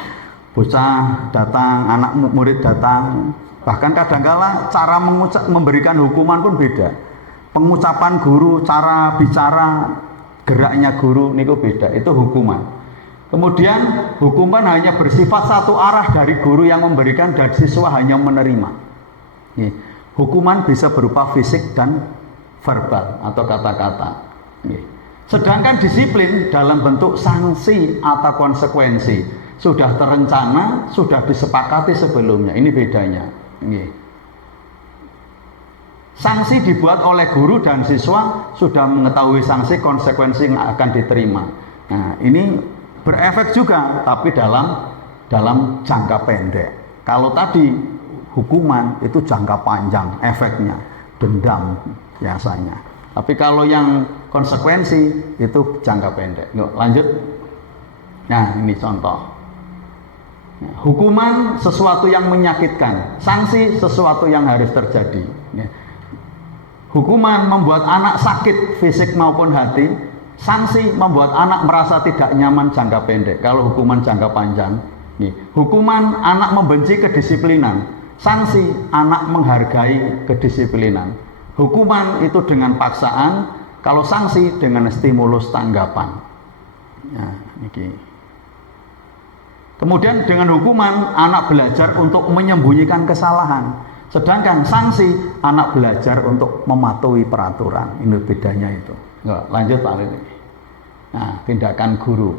Bocah datang, anak murid datang. Bahkan kadang-kala cara memberikan hukuman pun beda. Pengucapan guru, cara bicara, geraknya guru niku beda. Itu hukuman. Kemudian hukuman hanya bersifat satu arah dari guru yang memberikan dan siswa hanya menerima. Hukuman bisa berupa fisik dan verbal atau kata-kata. Sedangkan disiplin dalam bentuk sanksi atau konsekuensi sudah terencana, sudah disepakati sebelumnya. Ini bedanya. Sanksi dibuat oleh guru dan siswa sudah mengetahui sanksi konsekuensi yang akan diterima. Nah, ini berefek juga, tapi dalam jangka pendek. Kalau tadi hukuman itu jangka panjang efeknya, dendam biasanya. Tapi kalau yang konsekuensi itu jangka pendek. Yuk, lanjut. Nah, ini contoh. Hukuman sesuatu yang menyakitkan, sanksi sesuatu yang harus terjadi. Hukuman membuat anak sakit fisik maupun hati, sanksi membuat anak merasa tidak nyaman jangka pendek. Kalau hukuman jangka panjang, hukuman anak membenci kedisiplinan, sanksi anak menghargai kedisiplinan. Hukuman itu dengan paksaan, kalau sanksi dengan stimulus tanggapan. Nah, ini. Kemudian dengan hukuman anak belajar untuk menyembunyikan kesalahan. Sedangkan sanksi anak belajar untuk mematuhi peraturan. Ini bedanya itu. Nggak, lanjut Pak Lili. Nah, tindakan guru.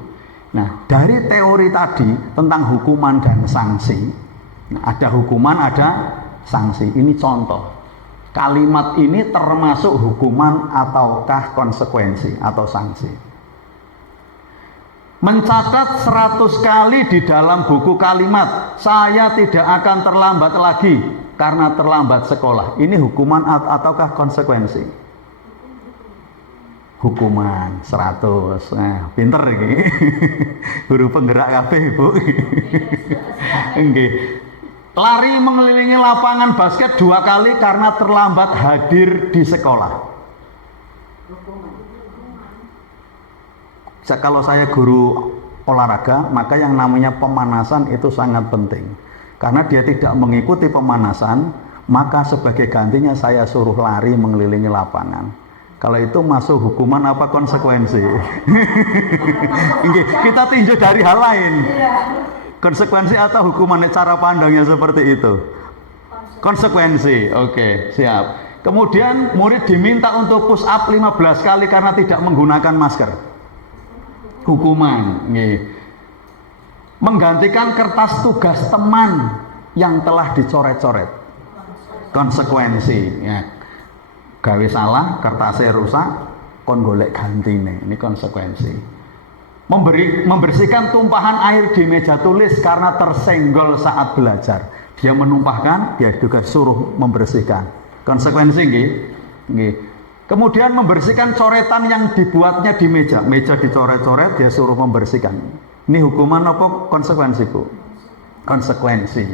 Nah, dari teori tadi tentang hukuman dan sanksi, nah, ada hukuman, ada sanksi. Ini contoh. Kalimat ini termasuk hukuman ataukah konsekuensi atau sanksi. Mencatat 100 kali di dalam buku kalimat, saya tidak akan terlambat lagi karena terlambat sekolah. Ini hukuman ataukah konsekuensi? Hukuman 100. Nah, pinter iki. Guru penggerak kabeh, Bu. Nggih. Lari mengelilingi lapangan basket 2 kali karena terlambat hadir di sekolah. Kalau saya guru olahraga, maka yang namanya pemanasan itu sangat penting. Karena dia tidak mengikuti pemanasan, maka sebagai gantinya saya suruh lari mengelilingi lapangan. Kalau itu masuk hukuman apa konsekuensi? Kita tinjau dari hal lain. Konsekuensi atau hukumannya, cara pandangnya seperti itu. Konsekuensi, oke, siap. Kemudian murid diminta untuk push up 15 kali karena tidak menggunakan masker. Hukuman. Menggantikan kertas tugas teman yang telah dicoret-coret. Konsekuensi. Ya. Gawe salah, kertasnya rusak, kon golek gantine. Ini konsekuensi. Membersihkan tumpahan air di meja tulis karena tersenggol saat belajar. Dia menumpahkan, dia juga suruh membersihkan. Konsekuensi nggih. Kemudian membersihkan coretan yang dibuatnya di meja. Meja dicoret-coret, dia suruh membersihkan. Ini hukuman apa konsekuensi, Bu? Konsekuensi.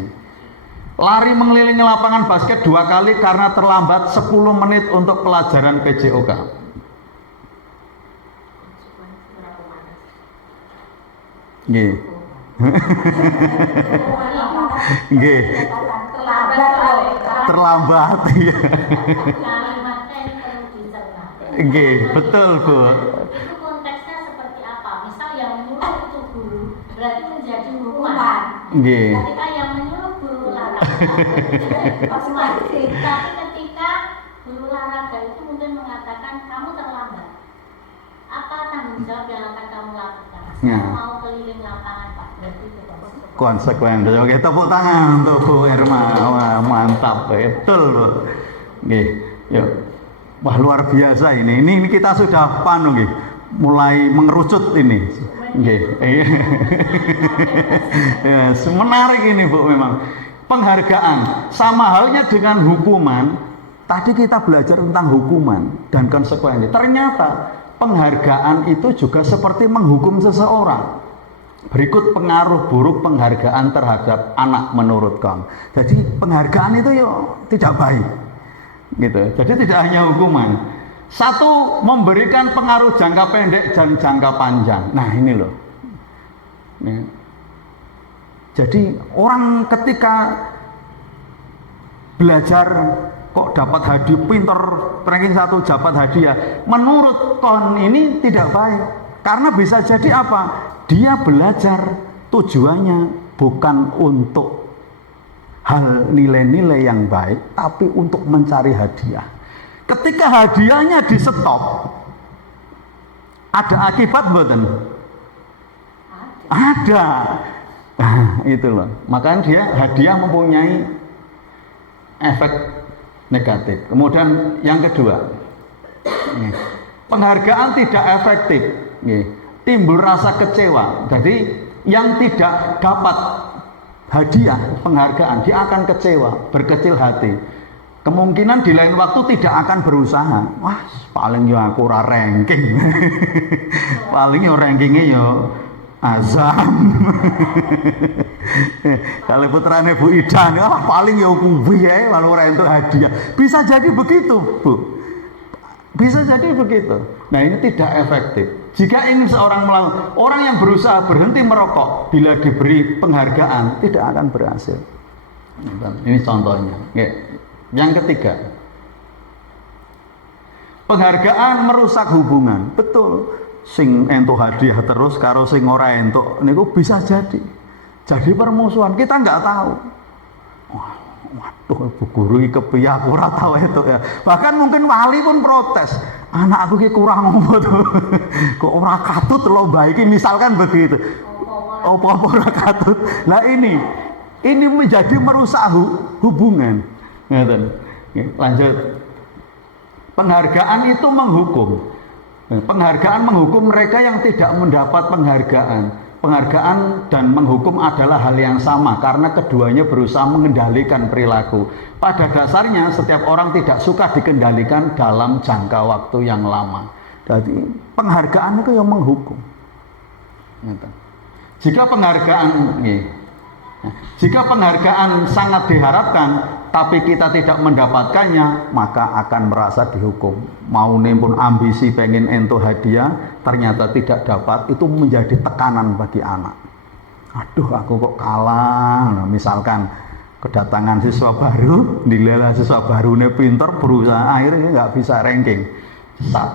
Lari mengelilingi lapangan basket 2 kali karena terlambat 10 menit untuk pelajaran PJOK. Nggih. Nggih. Terlambat ya. Nggih, betul, Bu. Itu konteksnya seperti apa? Misal yang menyuruh itu guru, berarti menjadi hukuman. Nggih. Ketika yang menyuruh guru olahraga, tapi ketika guru olahraga itu mungkin mengatakan kamu terlambat, apa tanggung jawab yang akan kamu lakukan? Ya. Mau keliling lapangan, Pak, berarti itu Konsekuensi. Oke, tepuk tangan untuk Bu Irma. Wah, mantap, betul, Bu. Nggih, yuk. Wah, luar biasa ini. Ini kita sudah nggih, mulai mengerucut ini. Nggih. Ya, menarik ini, Bu, memang. Penghargaan sama halnya dengan hukuman. Tadi kita belajar tentang hukuman dan konsekuensi. Ternyata penghargaan itu juga seperti menghukum seseorang. Berikut pengaruh buruk penghargaan terhadap anak menurut Kang. Jadi penghargaan itu tidak baik. Gitu. Jadi tidak hanya hukuman. Satu, memberikan pengaruh jangka pendek dan jangka panjang. Nah, ini loh. Ya. Jadi orang ketika belajar kok dapat hadiah, pinter ranking 1 dapat hadiah, menurut Kon ini tidak baik. Karena bisa jadi apa? Dia belajar tujuannya bukan untuk hal nilai-nilai yang baik, tapi untuk mencari hadiah. Ketika hadiahnya di stop, ada akibat mboten? Ada. Nah, itu loh. Makanya dia hadiah mempunyai efek negatif. Kemudian yang kedua, penghargaan tidak efektif. Timbul rasa kecewa. Jadi yang tidak dapat hadiah, penghargaan, dia akan kecewa, berkecil hati. Kemungkinan di lain waktu tidak akan berusaha. Wah, paling yo aku ora ranking. Paling yo rankingnya yo azam. Kalau putrane Bu Ida, paling yo kuwi ae lalu ora entuk hadiah. Bisa jadi begitu, Bu. Bisa jadi begitu. Nah, ini tidak efektif. Jika ingin seorang orang yang berusaha berhenti merokok, bila diberi penghargaan tidak akan berhasil. Ini contohnya. Yang ketiga, penghargaan merusak hubungan. Betul. Sing entuk hadiah terus karo sing ora entuk niku bisa jadi permusuhan. Kita nggak tahu. Waduh, Bu Guru iki kepiye aku ora tahu itu ya. Bahkan mungkin wali pun protes. Anak aku ki kurang apa tuh? Kok ora katut lomba iki misalkan begitu. Apa-apa ora katut. Nah ini menjadi merusak hubungan. Ngeten. Lanjut. Penghargaan itu menghukum. Penghargaan menghukum mereka yang tidak mendapat penghargaan. Penghargaan dan menghukum adalah hal yang sama karena keduanya berusaha mengendalikan perilaku. Pada dasarnya setiap orang tidak suka dikendalikan dalam jangka waktu yang lama. Jadi penghargaan itu yang menghukum. Jika penghargaan sangat diharapkan tapi kita tidak mendapatkannya, maka akan merasa dihukum. Mau pun ambisi pengen ento hadiah, ternyata tidak dapat, itu menjadi tekanan bagi anak. Aduh, aku kok kalah. Nah, misalkan kedatangan siswa baru, dilala siswa baru ini pinter, berusaha akhirnya nggak bisa ranking 1.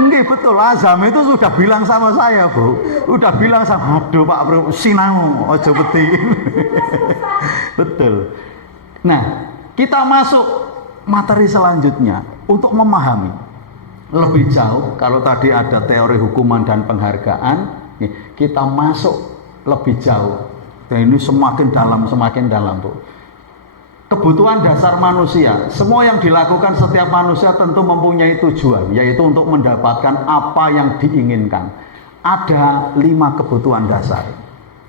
Nggih betul, Azam itu sudah bilang sama saya, Bu. Udah bilang sama, aduh Pak Bro, sinau ojo peting. Betul. Nah, kita masuk materi selanjutnya untuk memahami lebih jauh. Kalau tadi ada teori hukuman dan penghargaan, kita masuk lebih jauh. Dan ini semakin dalam, Bu. Kebutuhan dasar manusia, semua yang dilakukan setiap manusia tentu mempunyai tujuan, yaitu untuk mendapatkan apa yang diinginkan. Ada 5 kebutuhan dasar.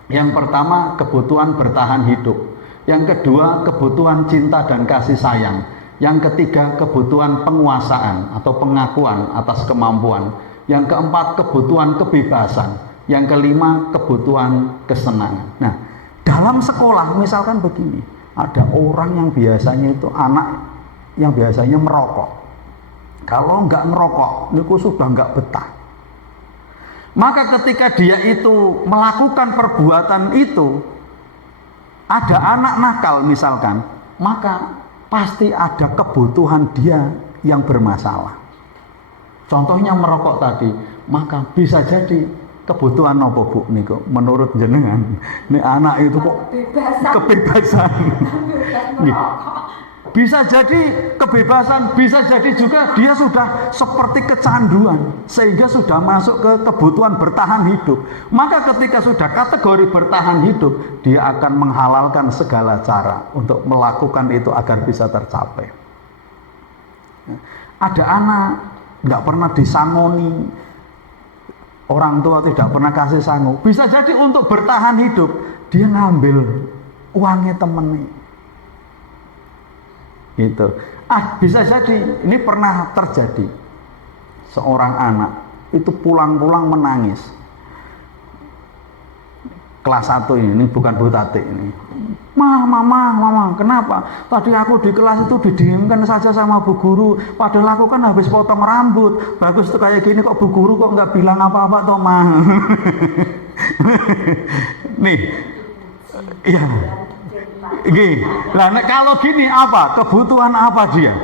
Yang pertama, kebutuhan bertahan hidup. Yang kedua, kebutuhan cinta dan kasih sayang. Yang ketiga, kebutuhan penguasaan atau pengakuan atas kemampuan. Yang keempat, kebutuhan kebebasan. Yang kelima, kebutuhan kesenangan. Nah, dalam sekolah misalkan begini. Ada orang yang biasanya itu anak yang biasanya merokok. Kalau nggak ngerokok, niku sudah nggak betah. Maka ketika dia itu melakukan perbuatan itu, ada anak nakal misalkan, maka pasti ada kebutuhan dia yang bermasalah. Contohnya merokok tadi, maka bisa jadi kebutuhan apa Bu niku menurut jenengan nih anak itu kok kebebasan. Bisa jadi kebebasan, bisa jadi juga dia sudah seperti kecanduan sehingga sudah masuk ke kebutuhan bertahan hidup. Maka ketika sudah kategori bertahan hidup, dia akan menghalalkan segala cara untuk melakukan itu agar bisa tercapai. Ada anak nggak pernah disangoni, orang tua tidak pernah kasih sangu, bisa jadi untuk bertahan hidup dia ngambil uangnya temennya. Gitu. Bisa jadi ini pernah terjadi. Seorang anak itu pulang-pulang menangis. Kelas 1 ini bukan Bu Tati ini. Mama, kenapa? Tadi aku di kelas itu didiamkan saja sama Bu Guru, padahal aku kan habis potong rambut. Bagus tuh kayak gini kok Bu Guru kok nggak bilang apa-apa toh, Ma. Nih. Iya. Gini. Lah kalau gini apa? Kebutuhan apa dia?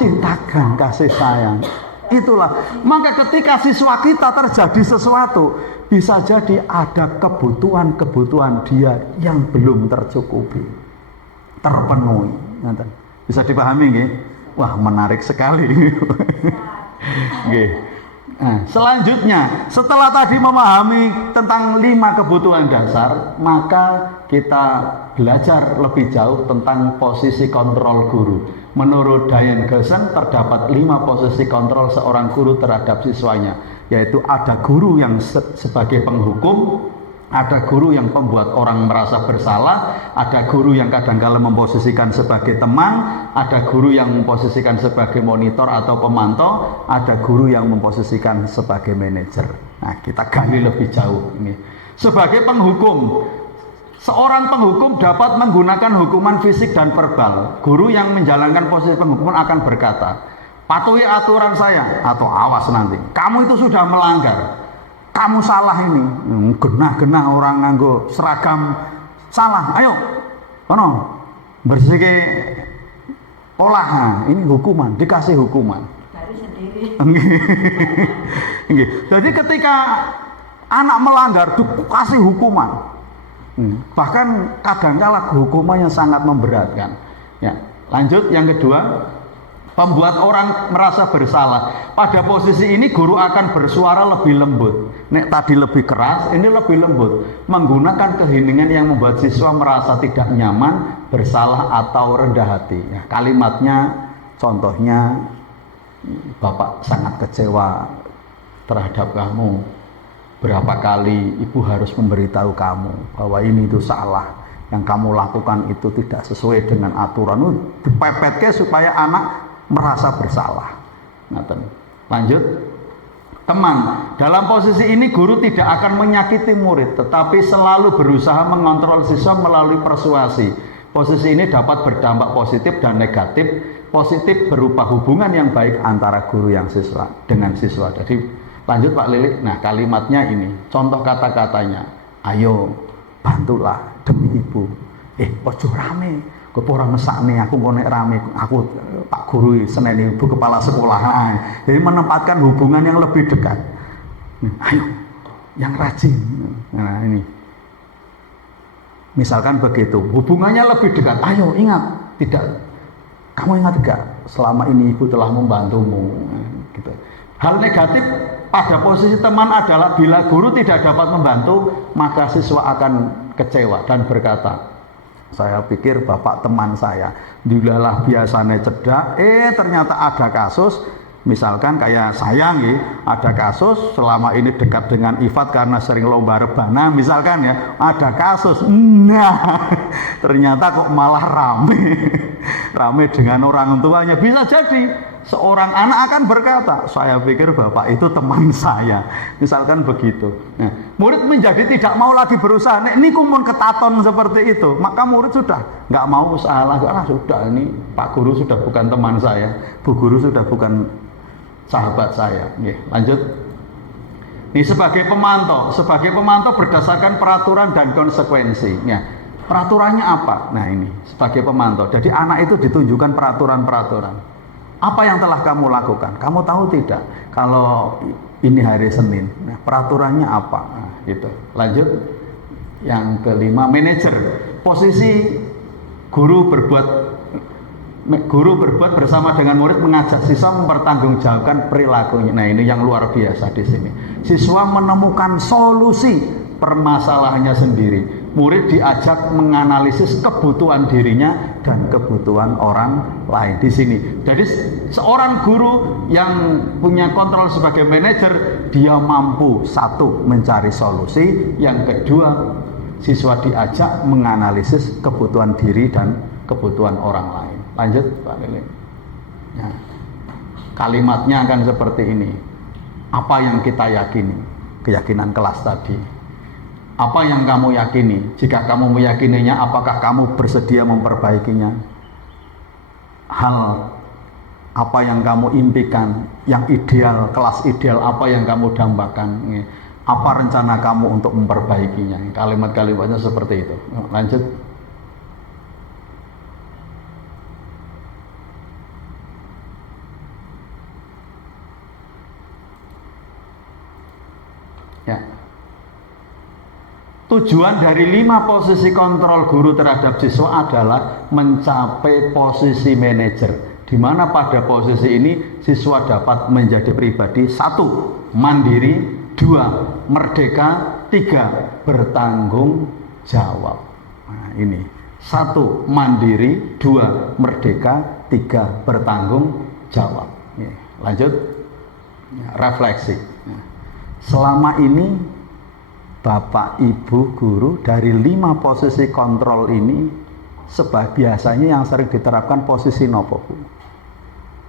Cintakan, kasih sayang. Itulah. Maka ketika siswa kita terjadi sesuatu, bisa jadi ada kebutuhan dia yang belum tercukupi, terpenuhi. Bisa dipahami nggih? Wah, menarik sekali. Nggih. Nah, selanjutnya, setelah tadi memahami tentang 5 kebutuhan dasar, maka kita belajar lebih jauh tentang posisi kontrol guru. Menurut Diane Gerson, terdapat 5 posisi kontrol seorang guru terhadap siswanya, yaitu ada guru yang sebagai penghukum, ada guru yang membuat orang merasa bersalah, ada guru yang kadang-kala memposisikan sebagai teman, ada guru yang memposisikan sebagai monitor atau pemantau, ada guru yang memposisikan sebagai manajer. Nah, kita gali lebih jauh ini. Sebagai penghukum, seorang penghukum dapat menggunakan hukuman fisik dan verbal. Guru yang menjalankan posisi penghukuman akan berkata, patuhi aturan saya, atau awas nanti, kamu itu sudah melanggar. Kamu salah ini, genah-genah orang nganggo seragam salah. Ayo, kono bersihke olah. Nah, ini hukuman, dikasih hukuman. Dari sendiri. Jadi ketika anak melanggar dikasih hukuman. Bahkan kadangkala hukumannya sangat memberatkan. Ya, lanjut yang kedua, membuat orang merasa bersalah. Pada posisi ini guru akan bersuara lebih lembut. Nek tadi lebih keras, ini lebih lembut. Menggunakan keheningan yang membuat siswa merasa tidak nyaman, bersalah atau rendah hati. Ya, kalimatnya, contohnya, Bapak sangat kecewa terhadap kamu. Berapa kali ibu harus memberitahu kamu bahwa ini itu salah, yang kamu lakukan itu tidak sesuai dengan aturan. Dipepetke supaya anak merasa bersalah. Lanjut, teman. Dalam posisi ini guru tidak akan menyakiti murid, tetapi selalu berusaha mengontrol siswa melalui persuasi. Posisi ini dapat berdampak positif dan negatif. Positif berupa hubungan yang baik antara guru yang siswa dengan siswa. Jadi lanjut Pak Lilik. Nah, kalimatnya ini, contoh kata-katanya. Ayo, bantulah demi ibu. Ojo rame. Kok ora mesakne aku kok nek rame. Aku Pak Guru seneni ibu kepala sekolah. Jadi menempatkan hubungan yang lebih dekat. Ayo, yang rajin. Nah, ini. Misalkan begitu, hubungannya lebih dekat. Ayo, ingat, kamu ingat enggak selama ini ibu telah membantumu, gitu. Hal negatif pada posisi teman adalah bila guru tidak dapat membantu, maka siswa akan kecewa dan berkata, saya pikir bapak teman saya, dilalah biasanya cedak, ternyata ada kasus, misalkan kayak saya nih, ada kasus selama ini dekat dengan Ifat karena sering lomba rebana, misalkan ya, ada kasus, nah ternyata kok malah rame dengan orang tuanya. Bisa jadi seorang anak akan berkata, saya pikir bapak itu teman saya, misalkan begitu. Nah, murid menjadi tidak mau lagi berusaha. Nek niku mun ketaton seperti itu, maka murid sudah nggak mau usaha lagi. Sudah, ini Pak Guru sudah bukan teman saya, Bu Guru sudah bukan sahabat saya. Lanjut. Ini sebagai pemantau berdasarkan peraturan dan konsekuensi. Peraturannya apa? Nah, ini sebagai pemantau. Jadi anak itu ditunjukkan peraturan-peraturan. Apa yang telah kamu lakukan? Kamu tahu tidak kalau ini hari Senin? Nah, peraturannya apa? Nah, gitu. Lanjut. Yang kelima, manajer. Posisi guru berbuat bersama dengan murid, mengajak siswa mempertanggungjawabkan perilakunya. Nah, ini yang luar biasa di sini. Siswa menemukan solusi permasalahannya sendiri. Murid diajak menganalisis kebutuhan dirinya dan kebutuhan orang lain di sini. Jadi seorang guru yang punya kontrol sebagai manajer, dia mampu satu mencari solusi, yang kedua siswa diajak menganalisis kebutuhan diri dan kebutuhan orang lain. Lanjut Pak Lili. Ya. Kalimatnya akan seperti ini. Apa yang kita yakini? Keyakinan kelas tadi. Apa yang kamu yakini? Jika kamu meyakininya, apakah kamu bersedia memperbaikinya? Hal apa yang kamu impikan, yang ideal, kelas ideal apa yang kamu dambakan? Apa rencana kamu untuk memperbaikinya? Kalimat-kalimatnya seperti itu. Lanjut. Ya. Tujuan dari 5 posisi kontrol guru terhadap siswa adalah mencapai posisi manajer, di mana pada posisi ini siswa dapat menjadi pribadi 1. Mandiri, 2. Merdeka, 3. Bertanggung jawab. Nah, ini 1. Mandiri, 2. Merdeka, 3. Bertanggung jawab. Lanjut. Refleksi. Selama ini Bapak, Ibu, Guru dari 5 posisi kontrol ini biasanya yang sering diterapkan posisi nopo, Bu?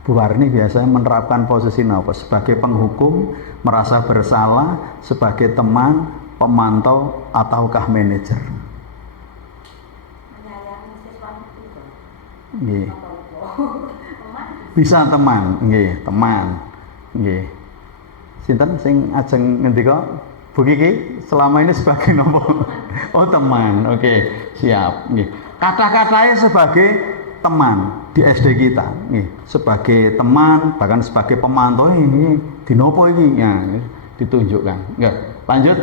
Bu Warni biasanya menerapkan posisi nopo? Sebagai penghukum, merasa bersalah, sebagai teman, pemantau, ataukah manajer? Menyayangi siswa itu. Nggih. Bisa teman, nggih, teman. Nggih. Sinten sing ajeng ngendika? Bu Kiki, selama ini sebagai nopo? Oh, teman. Oke, siap. Kata-katanya sebagai teman di SD kita, sebagai teman, bahkan sebagai pemantau ini di nopo ini, ya, ditunjukkan. Lanjut.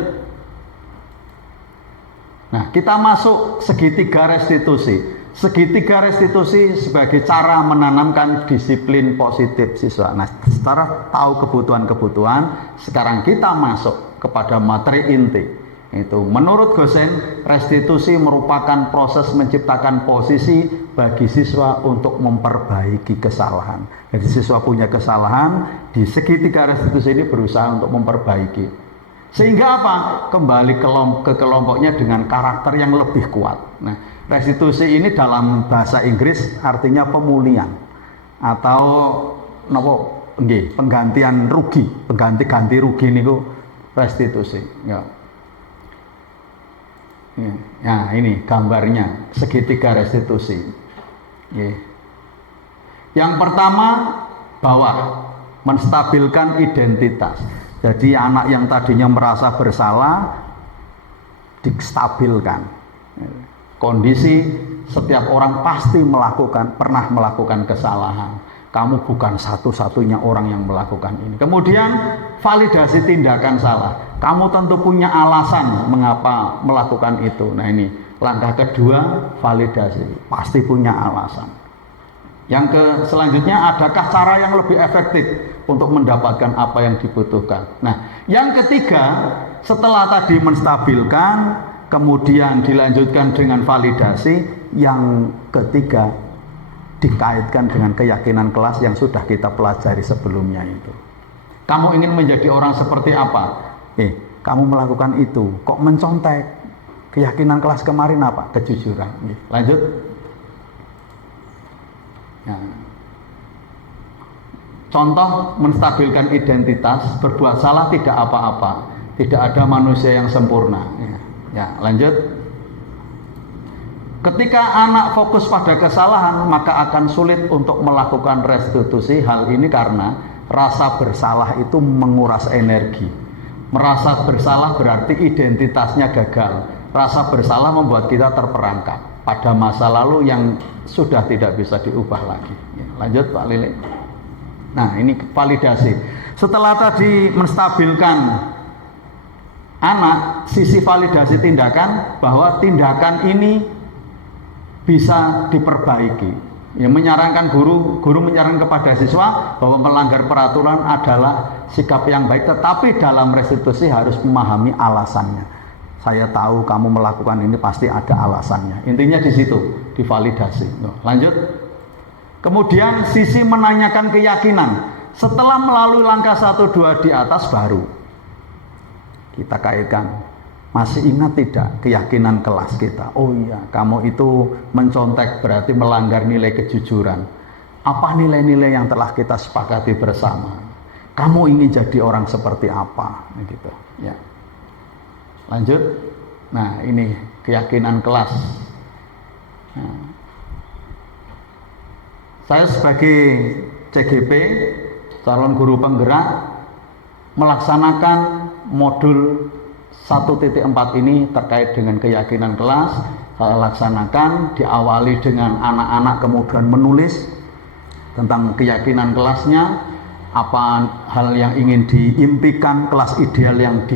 Nah, kita masuk segitiga restitusi. Segitiga restitusi sebagai cara menanamkan disiplin positif siswa. Nah, setelah tahu kebutuhan-kebutuhan, sekarang kita masuk kepada materi inti. Itu menurut Gosen, restitusi merupakan proses menciptakan posisi bagi siswa untuk memperbaiki kesalahan. Jadi siswa punya kesalahan, di segitiga restitusi ini berusaha untuk memperbaiki. Sehingga apa? Kembali ke kelompoknya dengan karakter yang lebih kuat. Nah, restitusi ini dalam bahasa Inggris artinya pemulihan atau penggantian rugi, pengganti rugi niku restitusi. Ya. Nah, ini gambarnya segitiga restitusi. Yang pertama, bawah, menstabilkan identitas. Jadi anak yang tadinya merasa bersalah distabilkan. Kondisi setiap orang pasti pernah melakukan kesalahan. Kamu bukan satu-satunya orang yang melakukan ini. Kemudian validasi tindakan salah. Kamu tentu punya alasan mengapa melakukan itu. Nah, ini langkah kedua, validasi. Pasti punya alasan. Selanjutnya, adakah cara yang lebih efektif untuk mendapatkan apa yang dibutuhkan? Nah, yang ketiga, setelah tadi menstabilkan, kemudian dilanjutkan dengan validasi, yang ketiga dikaitkan dengan keyakinan kelas yang sudah kita pelajari sebelumnya itu. Kamu ingin menjadi orang seperti apa? Kamu melakukan itu, kok mencontek? Keyakinan kelas kemarin apa? Kejujuran. Lanjut. Nah, contoh menstabilkan identitas, berbuat salah tidak apa-apa, tidak ada manusia yang sempurna. Ya, lanjut. Ketika anak fokus pada kesalahan, maka akan sulit untuk melakukan restitusi. Hal ini karena rasa bersalah itu menguras energi. Merasa bersalah berarti identitasnya gagal. Rasa bersalah membuat kita terperangkap pada masa lalu yang sudah tidak bisa diubah lagi. Lanjut Pak Lili. Nah, ini validasi. Setelah tadi menstabilkan anak, sisi validasi tindakan, bahwa tindakan ini bisa diperbaiki. Menyarankan guru menyarankan kepada siswa bahwa melanggar peraturan adalah sikap yang baik, tetapi dalam restitusi harus memahami alasannya. Saya tahu kamu melakukan ini pasti ada alasannya. Intinya di situ, divalidasi. Lanjut. Kemudian sisi menanyakan keyakinan. Setelah melalui langkah 1, 2 di atas, baru kita kaitkan. Masih ingat tidak keyakinan kelas kita? Oh iya, kamu itu mencontek berarti melanggar nilai kejujuran. Apa nilai-nilai yang telah kita sepakati bersama? Kamu ingin jadi orang seperti apa? Gitu. Ya. Lanjut. Nah, ini keyakinan kelas. Nah, saya sebagai CGP, calon guru penggerak, melaksanakan modul 1.4 ini terkait dengan keyakinan kelas. Saya laksanakan, diawali dengan anak-anak kemudian menulis tentang keyakinan kelasnya, apa hal yang ingin diimpikan, kelas ideal yang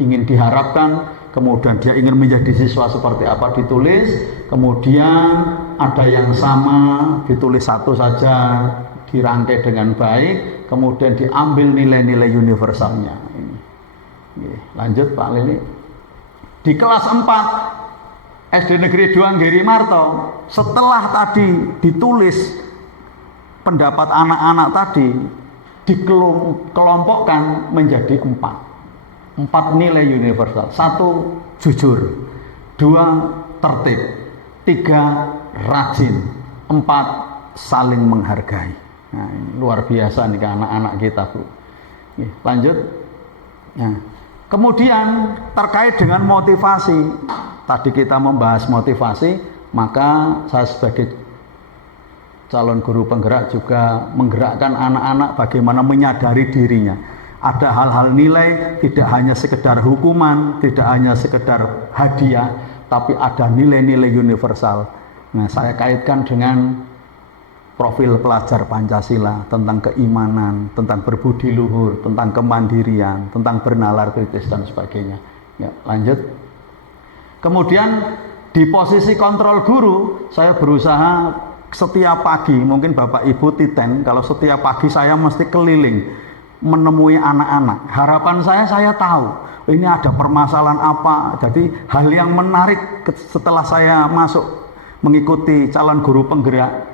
ingin diharapkan, kemudian dia ingin menjadi siswa seperti apa ditulis, kemudian ada yang sama ditulis satu saja, dirangkai dengan baik, kemudian diambil nilai-nilai universalnya. Lanjut Pak Lili. Di kelas 4 SD Negeri 2 Giri Marto, setelah tadi ditulis pendapat anak-anak tadi, dikelompokkan menjadi 4 nilai universal. 1, jujur. 2, tertib. 3, rajin. 4, saling menghargai. Nah, ini luar biasa nih anak-anak kita, Bu. Lanjut. Nah, kemudian terkait dengan motivasi. Tadi kita membahas motivasi, maka saya sebagai calon guru penggerak juga menggerakkan anak-anak bagaimana menyadari dirinya. Ada hal-hal nilai, tidak hanya sekedar hukuman, tidak hanya sekedar hadiah, tapi ada nilai-nilai universal. Nah, saya kaitkan dengan profil pelajar Pancasila, tentang keimanan, tentang berbudi luhur, tentang kemandirian, tentang bernalar kritis dan sebagainya. Ya, lanjut. Kemudian di posisi kontrol guru, saya berusaha setiap pagi, mungkin Bapak Ibu titen, kalau setiap pagi saya mesti keliling menemui anak-anak. Harapan saya tahu ini ada permasalahan apa. Jadi hal yang menarik setelah saya masuk mengikuti calon guru penggerak,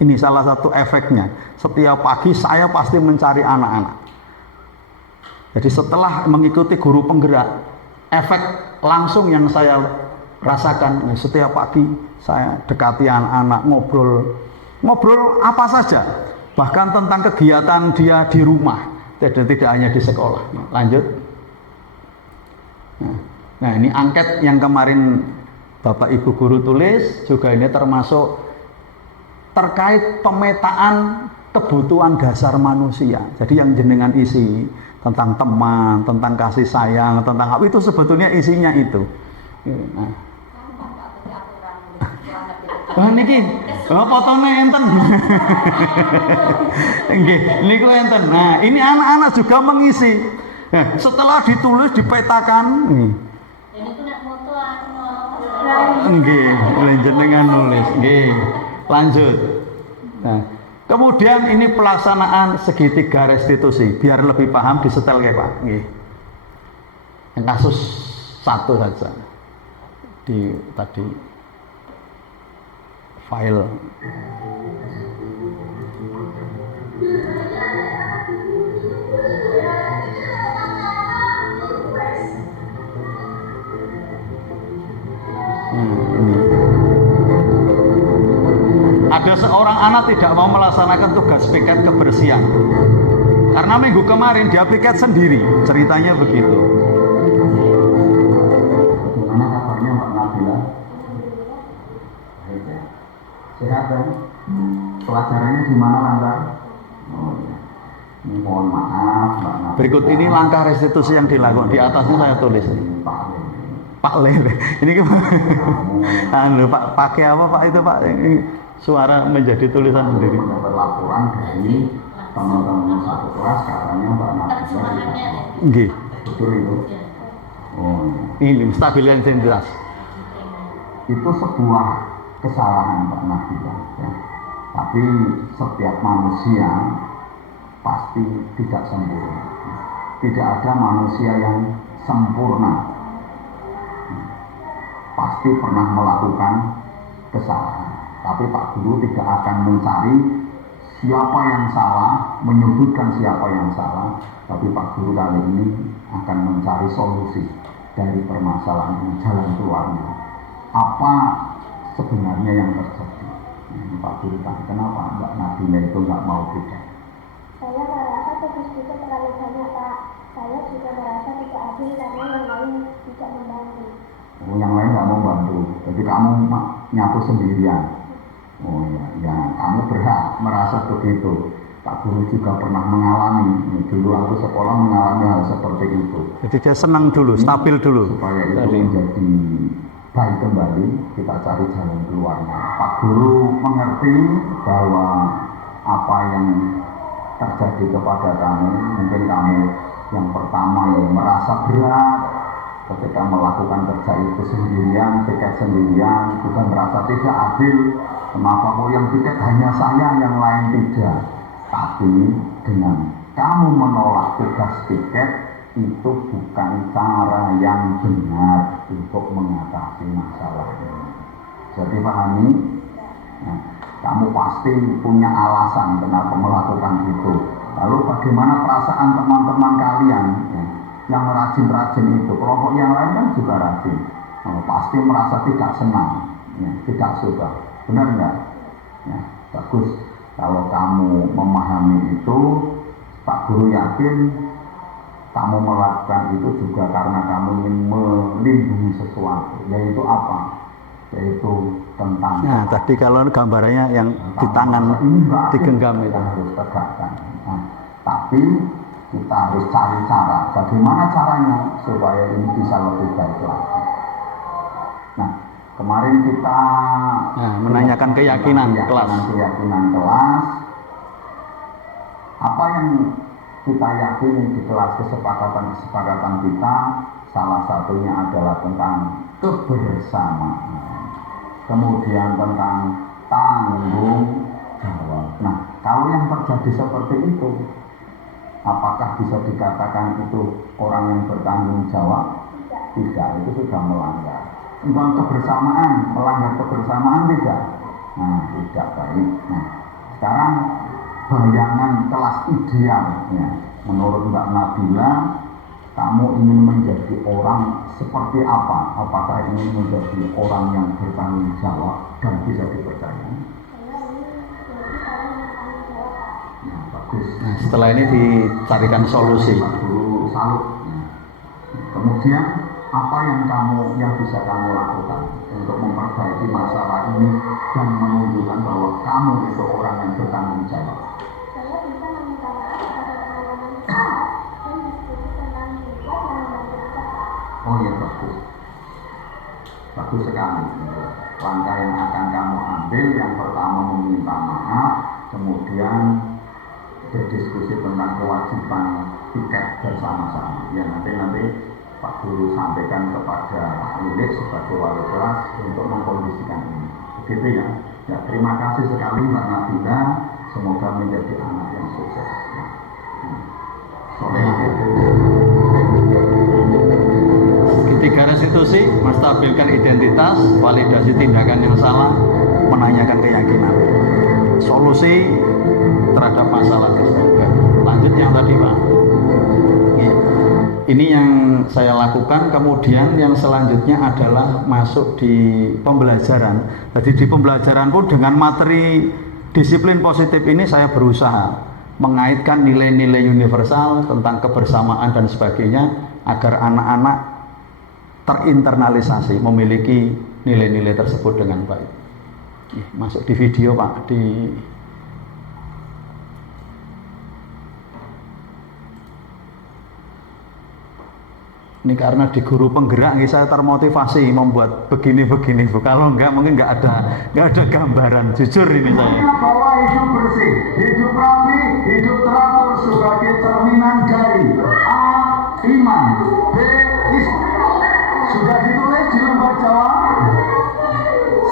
ini salah satu efeknya. Setiap pagi saya pasti mencari anak-anak. Jadi setelah mengikuti guru penggerak, efek langsung yang saya rasakan setiap pagi saya dekati anak-anak, ngobrol apa saja, bahkan tentang kegiatan dia di rumah, tidak hanya di sekolah. Lanjut. Nah, ini angket yang kemarin Bapak Ibu guru tulis juga ini termasuk terkait pemetaan kebutuhan dasar manusia. Jadi yang jenengan isi tentang teman, tentang kasih sayang, tentang apa itu sebetulnya isinya itu. Niki, potone enten. Nggih, niku enten. Nah, ini anak-anak juga mengisi. Nah, setelah ditulis dipetakan, ini tuh nek moto nggih, jenengan nulis. Nggih. Lanjut. Nah, kemudian ini pelaksanaan segitiga restitusi, biar lebih paham disetel ya Pak. Nggih. Yang kasus satu saja di tadi file. Ini. Ada seorang anak tidak mau melaksanakan tugas piket kebersihan karena minggu kemarin dia piket sendiri, ceritanya begitu. Gimana kabarnya Mbak Nabila? Sehat kan? Pelajarannya gimana lancar? Oh, ya. Ini mohon maaf Mbak Nabila. Berikut ini langkah restitusi yang dilakukan. Di atasnya saya tulis. Pak Lele. Ini gimana? Anu Pak, pakai apa Pak itu Pak? Ini suara menjadi tulisan sendiri. Mendapat laporan dari teman-teman satu kelas katanya Mbak Nabila. Nggih. Betul itu. Oh, ini stabilitas identitas. Itu sebuah kesalahan Mbak Nabila. Ya. Tapi setiap manusia pasti tidak sempurna. Tidak ada manusia yang sempurna. Pasti pernah melakukan kesalahan. Tapi Pak Guru tidak akan mencari siapa yang salah, menyudutkan siapa yang salah. Tapi Pak Guru kali ini akan mencari solusi dari permasalahan ini, jalan keluarnya. Apa sebenarnya yang terjadi? Ini Pak Guru tanya, kenapa Mbak Nabila itu nggak mau piket? Saya merasa tugas kita terlalu banyak Pak. Saya juga merasa tidak adil karena yang lain tidak membantu. Oh, yang lain nggak mau bantu, jadi kamu nyapu sendirian. Oh ya, kamu berhak merasa begitu. Pak Guru juga pernah mengalami, dulu aku sekolah mengalami hal seperti itu. Jadi dia senang dulu, stabil dulu. Supaya itu menjadi baik kembali, kita cari jalan keluarnya. Pak Guru mengerti bahwa apa yang terjadi kepada kamu, mungkin kamu yang pertama yang merasa berat ketika melakukan kerja itu sendirian, piket sendirian, juga merasa tidak adil. Kenapa kok yang piket hanya saya, yang lain tidak? Tapi dengan kamu menolak tugas piket, itu bukan cara yang benar untuk mengatasi masalah ini. Jadi pahami? Nah, kamu pasti punya alasan kenapa melakukan itu. Lalu bagaimana perasaan teman-teman kalian yang rajin-rajin itu? Kelompok yang lain kan juga rajin. Pasti merasa tidak senang, tidak suka. Benar enggak? Ya, bagus. Kalau kamu memahami itu, Pak Guru yakin kamu melakukan itu juga karena kamu ingin melindungi sesuatu. Yaitu apa? Yaitu tentang. Nah, tadi kalau gambarnya yang di tangan digenggam itu harus tegakkan. Nah, tapi kita harus cari cara. Bagaimana caranya supaya ini bisa lebih baik lagi. Nah, kemarin kita menanyakan keyakinan kelas. Apa yang kita yakini di kelas kesepakatan kita Salah satunya adalah tentang kebersamaan, kemudian tentang tanggung jawab. Nah, kalau yang terjadi seperti itu, apakah bisa dikatakan itu orang yang bertanggung jawab? Tidak, itu sudah melanggar. Tentang kebersamaan, melanggar kebersamaan tidak. Nah, tidak baik. Nah, sekarang bayangan kelas idealnya, menurut Mbak Nabila, kamu ingin menjadi orang seperti apa? Apakah ingin menjadi orang yang bertanggung jawab dan bisa dipercaya? Nah, bagus. Nah, setelah ini dicarikan solusi. Guru salut. Kemudian apa yang bisa kamu lakukan untuk memperbaiki masalah ini dan menunjukkan bahwa kamu itu orang yang bertanggung jawab? Saya bisa meminta maaf kepada teman-teman saya dan diskusi tentang hikmat yang membantu kita. Oh ya, bagus. Bagus sekali. Langkah yang akan kamu ambil yang pertama meminta maaf, kemudian berdiskusi tentang kewajiban tiket bersama-sama. Ya nanti Pak Guru sampaikan kepada Pak Lilik sebagai wali kelas untuk mengkondisikan ini. Begitu ya. Ya, terima kasih sekali Mbak Nabila. Semoga menjadi anak yang sukses. Ketiga restitusi, menstabilkan identitas, validasi tindakan yang salah, menanyakan keyakinan. Solusi terhadap masalah tersebut. Lanjut yang tadi Pak. Ini yang saya lakukan, kemudian yang selanjutnya adalah masuk di pembelajaran. Jadi di pembelajaran pun dengan materi disiplin positif ini saya berusaha mengaitkan nilai-nilai universal tentang kebersamaan dan sebagainya agar anak-anak terinternalisasi, memiliki nilai-nilai tersebut dengan baik. Masuk di video Pak, di ini karena di guru penggerak ini saya termotivasi membuat begini-begini. Kalau enggak mungkin enggak ada gambaran. Jujur ini saya. Bahwa hidup bersih, hidup rapi, hidup teratur sebagai cerminan dari A. Iman, B. Sudah ditulis di lembar jawab.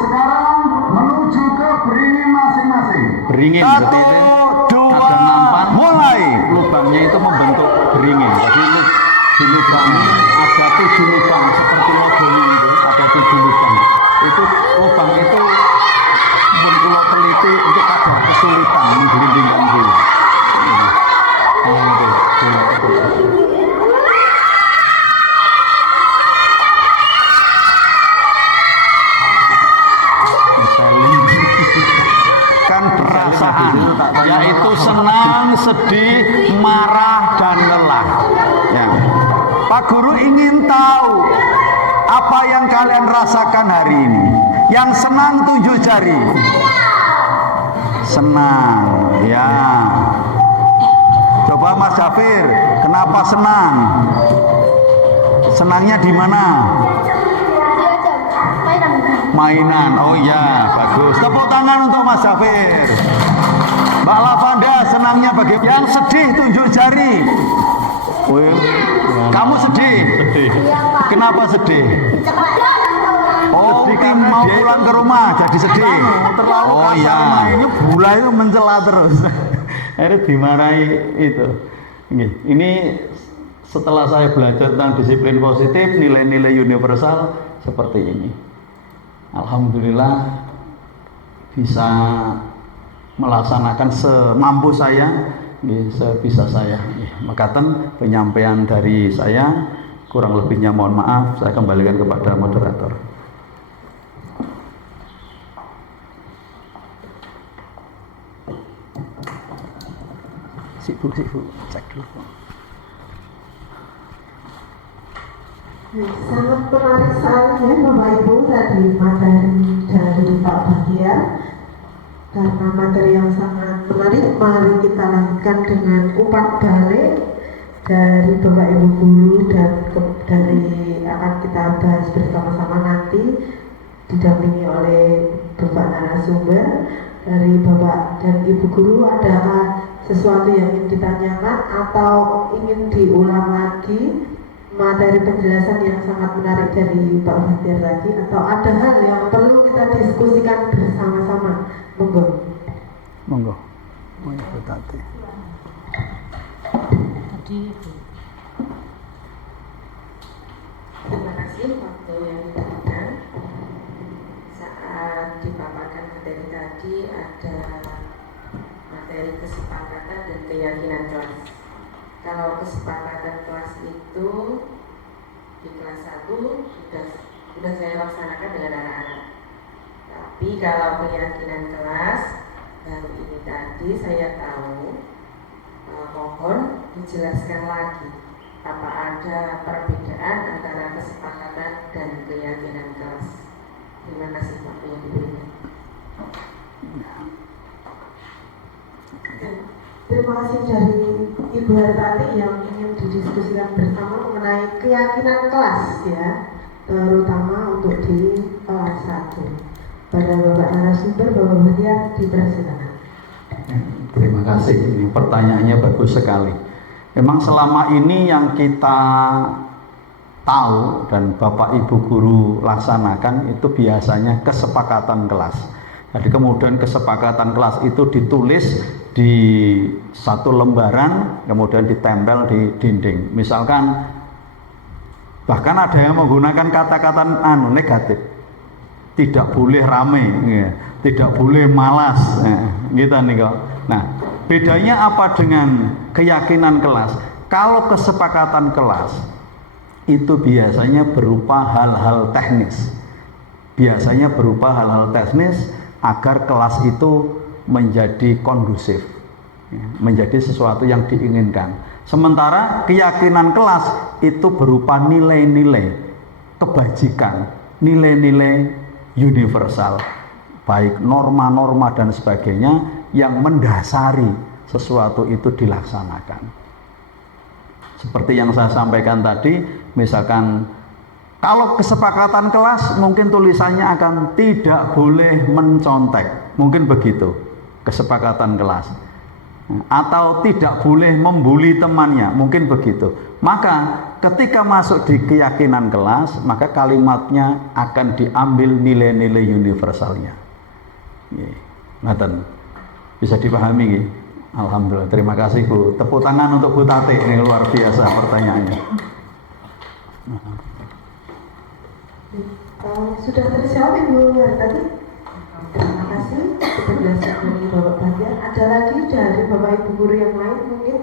Sekarang menuju ke beringin masing-masing. Beringin seperti itu. Ada nampan, mulai. Lubangnya itu membentuk beringin. Jadi di lubang ada 7 lubang seperti logonya itu, ada 7 lubang. Itu lubang itu perlu teliti untuk ada kesulitan menggelindingkan dulu. Kan perasaan, yaitu senang, sedih, marah, dan lelah. Ya. Pak Guru ingin tahu apa yang kalian rasakan hari ini. Yang senang 7 jari. Senang, ya. Coba Mas Jafir, kenapa senang? Senangnya di mana? Mainan. Oh ya, bagus. Tepuk tangan untuk Mas Jafir. Mbak Lavanda senangnya bagaimana? Yang sedih 7 jari. Oh, kamu sedih? Sedih. Kenapa sedih? Oh, sedih mau pulang ke rumah jadi sedih. Terlalu oh iya. Ini gula itu mencela terus. Akhirnya dimarahi itu. Ini setelah saya belajar tentang disiplin positif, nilai-nilai universal seperti ini. Alhamdulillah bisa melaksanakan semampu saya, sebisa saya. Makaten penyampaian dari saya, kurang lebihnya mohon maaf, saya kembalikan kepada moderator. Sibuk, cek dulu. Sangat menarik sekali ya Bapak Ibu tadi materi dari Pak Bahtiar. Karena materi yang sangat menarik, mari kita lanjutkan dengan umpan balik dari Bapak Ibu guru dan dari akan kita bahas bersama-sama nanti didampingi oleh Bapak narasumber. Dari Bapak dan Ibu guru, adakah sesuatu yang ingin ditanyakan atau ingin diulang lagi materi penjelasan yang sangat menarik dari Pak Bahtiar tadi, atau ada hal yang perlu kita diskusikan bersama-sama? Monggo. Monggo. Monggo Tati. Terima kasih waktu yang diberikan. Saat dipaparkan materi tadi ada materi kesepakatan dan keyakinan kelas. Kalau kesepakatan kelas itu di kelas 1 sudah saya laksanakan dengan anak-anak. Tapi kalau keyakinan kelas baru ini tadi saya tahu, mohon dijelaskan lagi apa ada perbedaan antara kesepakatan dan keyakinan kelas. Terima kasih waktu yang diberikan. Terima kasih dari Ibu Hartati yang ingin didiskusikan bersama mengenai keyakinan kelas ya, terutama untuk di kelas 1. Pada Bapak narasumber, Bapak Bahtiar, dipersilakan. Terima kasih. Ini pertanyaannya bagus sekali. Memang selama ini yang kita tahu dan Bapak Ibu guru laksanakan itu biasanya kesepakatan kelas. Jadi kemudian kesepakatan kelas itu ditulis di satu lembaran, kemudian ditempel di dinding. Misalkan bahkan ada yang menggunakan kata-kata negatif. Tidak boleh rame, ya. Tidak boleh malas, gitu nih kok. Nah, bedanya apa dengan keyakinan kelas? Kalau kesepakatan kelas itu biasanya berupa hal-hal teknis. Biasanya berupa hal-hal teknis agar kelas itu menjadi kondusif, ya, menjadi sesuatu yang diinginkan. Sementara keyakinan kelas itu berupa nilai-nilai kebajikan, nilai-nilai universal, baik norma-norma dan sebagainya yang mendasari sesuatu itu dilaksanakan. Seperti yang saya sampaikan tadi, misalkan kalau kesepakatan kelas mungkin tulisannya akan tidak boleh mencontek, mungkin begitu kesepakatan kelas, atau tidak boleh membuli temannya, mungkin begitu. Maka ketika masuk di keyakinan kelas, maka kalimatnya akan diambil nilai-nilai universalnya. Ngaten, bisa dipahami nggih? Alhamdulillah, terima kasih Bu. Tepuk tangan untuk Bu Tati, ini luar biasa pertanyaannya. Sudah terjawab Ibu Hartati? Terima kasih penjelasan dari Bapak Bahtiar. Ada lagi dari Bapak Ibu guru yang lain mungkin?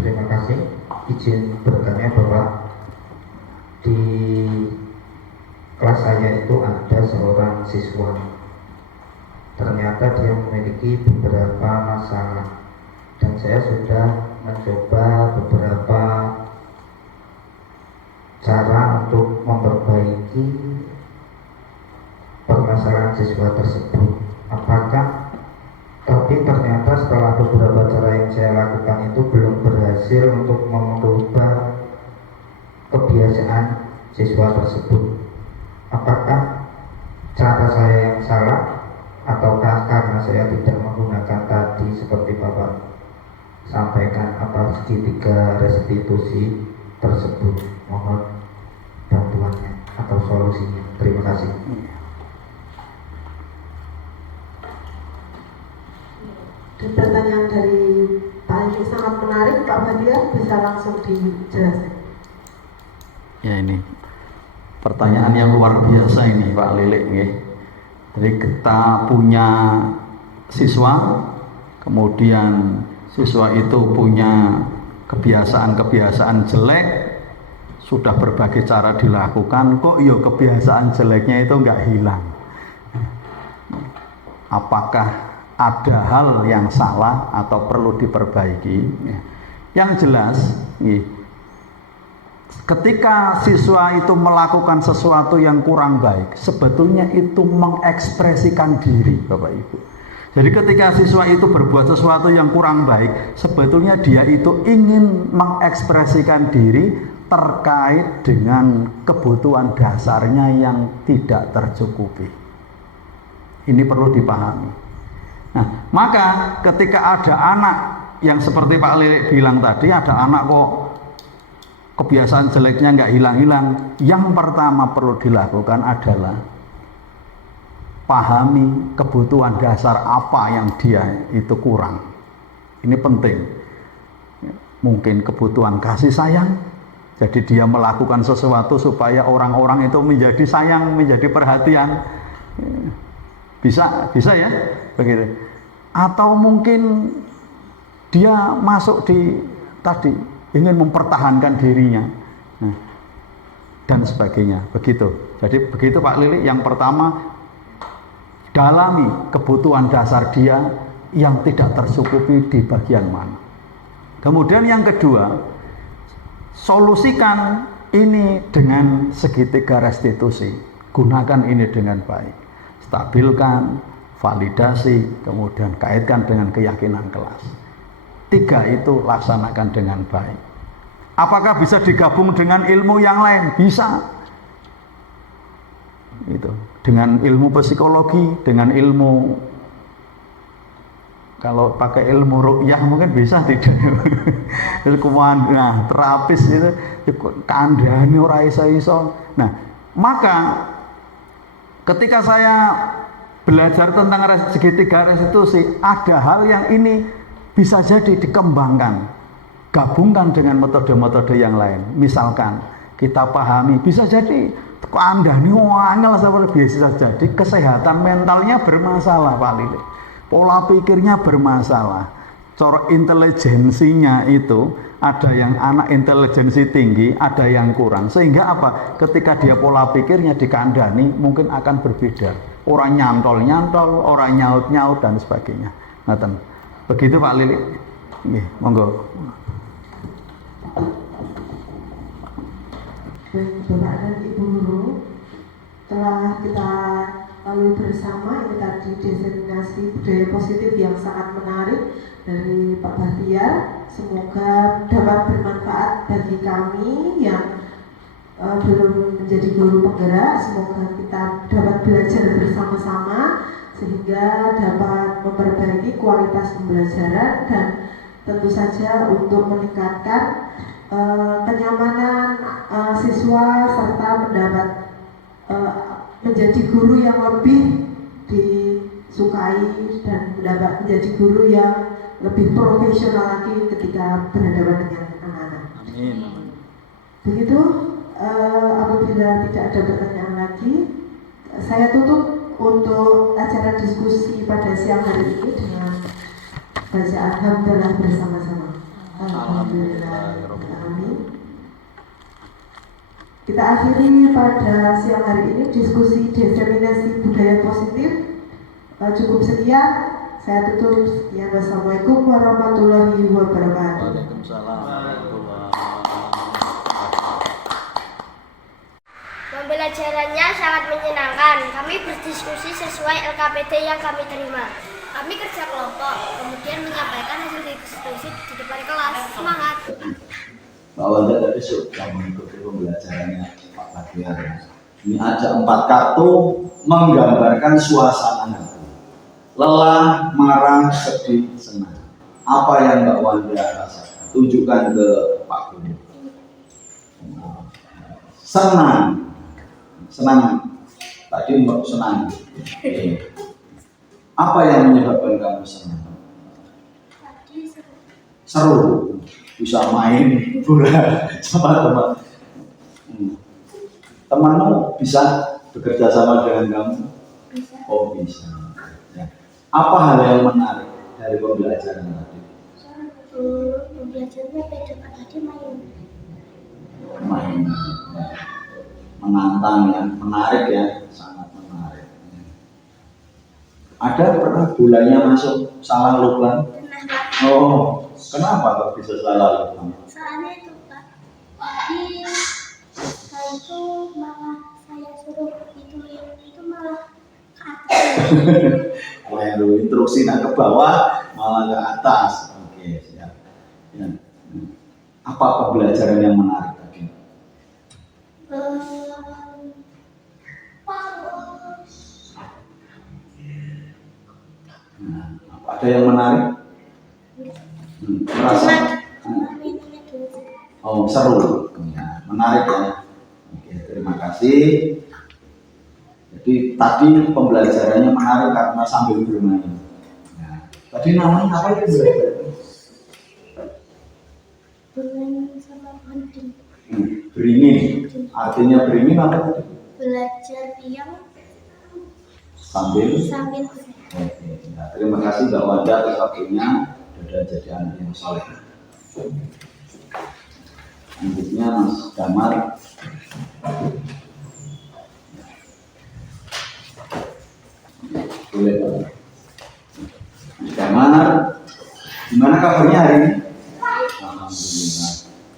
Terima kasih. Izin bertanya Bapak, di kelas saya itu ada seorang siswa. Ternyata dia memiliki beberapa masalah dan saya sudah mencoba beberapa cara untuk memperbaiki permasalahan siswa tersebut. Tapi ternyata setelah beberapa cara yang saya lakukan itu belum berhasil untuk mengubah kebiasaan siswa tersebut. Apakah cara saya yang salah ataukah karena saya tidak menggunakan tadi seperti Bapak sampaikan apa segitiga restitusi tersebut? Mohon bantuannya atau solusinya. Terima kasih. Pertanyaan dari Pak ini sangat menarik, Pak Bahtiar, bisa langsung dijelaskan. Ya, ini pertanyaan yang luar biasa ini Pak Lilik. Jadi kita punya siswa, kemudian siswa itu punya kebiasaan-kebiasaan jelek, sudah berbagai cara dilakukan, kok yo kebiasaan jeleknya itu nggak hilang. Apakah ada hal yang salah atau perlu diperbaiki? Yang jelas, ketika siswa itu melakukan sesuatu yang kurang baik, sebetulnya itu mengekspresikan diri, Bapak Ibu. Jadi ketika siswa itu berbuat sesuatu yang kurang baik, sebetulnya dia itu ingin mengekspresikan diri terkait dengan kebutuhan dasarnya yang tidak tercukupi. Ini perlu dipahami. Nah, Maka ketika ada anak yang seperti Pak Lilik bilang tadi, ada anak kok kebiasaan jeleknya nggak hilang-hilang, yang pertama perlu dilakukan adalah pahami kebutuhan dasar apa yang dia itu kurang. Ini penting. Mungkin kebutuhan kasih sayang, jadi dia melakukan sesuatu supaya orang-orang itu menjadi sayang, menjadi perhatian. Bisa ya, begitu. Atau mungkin dia masuk di tadi ingin mempertahankan dirinya, dan sebagainya. Begitu. Jadi begitu Pak Lilik. Yang pertama, dalami kebutuhan dasar dia yang tidak tercukupi di bagian mana. Kemudian yang kedua, solusikan ini dengan segitiga restitusi. Gunakan ini dengan baik. Stabilkan, validasi, kemudian kaitkan dengan keyakinan kelas. 3 itu laksanakan dengan baik. Apakah bisa digabung dengan ilmu yang lain? Bisa. Itu dengan ilmu psikologi, dengan ilmu, kalau pakai ilmu ruqyah mungkin bisa tidak. Ilmuwan, nah terapis itu kandhane ora iso. Nah, maka ketika saya belajar tentang segitiga restitusi, ada hal yang ini bisa jadi dikembangkan, gabungkan dengan metode-metode yang lain. Misalkan kita pahami, bisa jadi kandhane angel seperti bisa jadi kesehatan mentalnya bermasalah Pak Lilik. Pola pikirnya bermasalah, cara intelijensinya itu ada yang anak intelijensi tinggi, ada yang kurang. Sehingga apa? Ketika dia pola pikirnya dikandani mungkin akan berbeda. Orang nyantol-nyantol, orang nyaut-nyaut dan sebagainya. Ngaten. Begitu Pak Lilik. Nggih, monggo. Baik Bapak dan Ibu Guru, telah kita lalui bersama ini tadi diseminasi budaya positif yang sangat menarik dari Pak Bahtiar. Semoga dapat bermanfaat bagi kami yang belum menjadi guru penggerak. Semoga kita dapat belajar bersama-sama sehingga dapat memperbaiki kualitas pembelajaran dan tentu saja untuk meningkatkan kenyamanan siswa serta mendapat menjadi guru yang lebih disukai dan menjadi guru yang lebih profesional lagi ketika berhadapan dengan anak-anak. Amin. Begitu, apabila tidak ada pertanyaan lagi, saya tutup untuk acara diskusi pada siang hari ini dengan bacaan hamdalah bersama-sama. Alhamdulillah. Amin. Kita akhiri pada siang hari ini diskusi diseminasi budaya positif. Cukup sekian. Saya tutup. Sekian. Wassalamualaikum warahmatullahi wabarakatuh. Waalaikumsalam warahmatullahi wabarakatuh. Pembelajarannya sangat menyenangkan. Kami berdiskusi sesuai LKPD yang kami terima. Kami kerja kelompok, kemudian menyampaikan hasil diskusi di depan kelas. Semangat! Bahwa Anda tadi sudah mengikuti pembelajarannya Pak Bahtiar. Ini ada 4 kartu menggambarkan suasana hati. Lelah, marah, sedih, senang. Apa yang Mbak Wanda rasakan? Tunjukkan ke Pak Guru. Senang. Tadi Mbak senang. Apa yang menyebabkan kamu senang? Seru. Bisa main bola sama teman. Temanmu bisa bekerja sama dengan kamu? Bisa. Oh bisa. Ya. Apa hal yang menarik dari pembelajaran tadi? Pembelajarannya beda tadi main. Ya. Menantang ya, menarik ya, sangat menarik. Ada pernah bolanya masuk salah lubang? Oh. Kenapa kok bisa salah lubang? Soalnya itu Pak, tadi saya itu malah saya suruh itu malah ke atas. Keliru, instruksi nak ke bawah malah ke atas. Oke, siap. Ya. Apa pembelajaran yang menarik tadi? Nah, ada yang menarik? Merasa? Oh, seru. Ya, menarik ya. Oke, terima kasih. Jadi tadi pembelajarannya menarik karena sambil bermain. Nah, tadi namanya apa itu belajar? Bermain sama hunting. Beringin. Artinya beringin apa tadi? Belajar diam Sambil. Oke. Nah, terima kasih Mbak Wanda atas waktunya. Sudah jadi anak yang soleh. Selanjutnya Mas Damar. Boleh Pak. Mas Damar, gimana kabarnya hari ini? Alhamdulillah.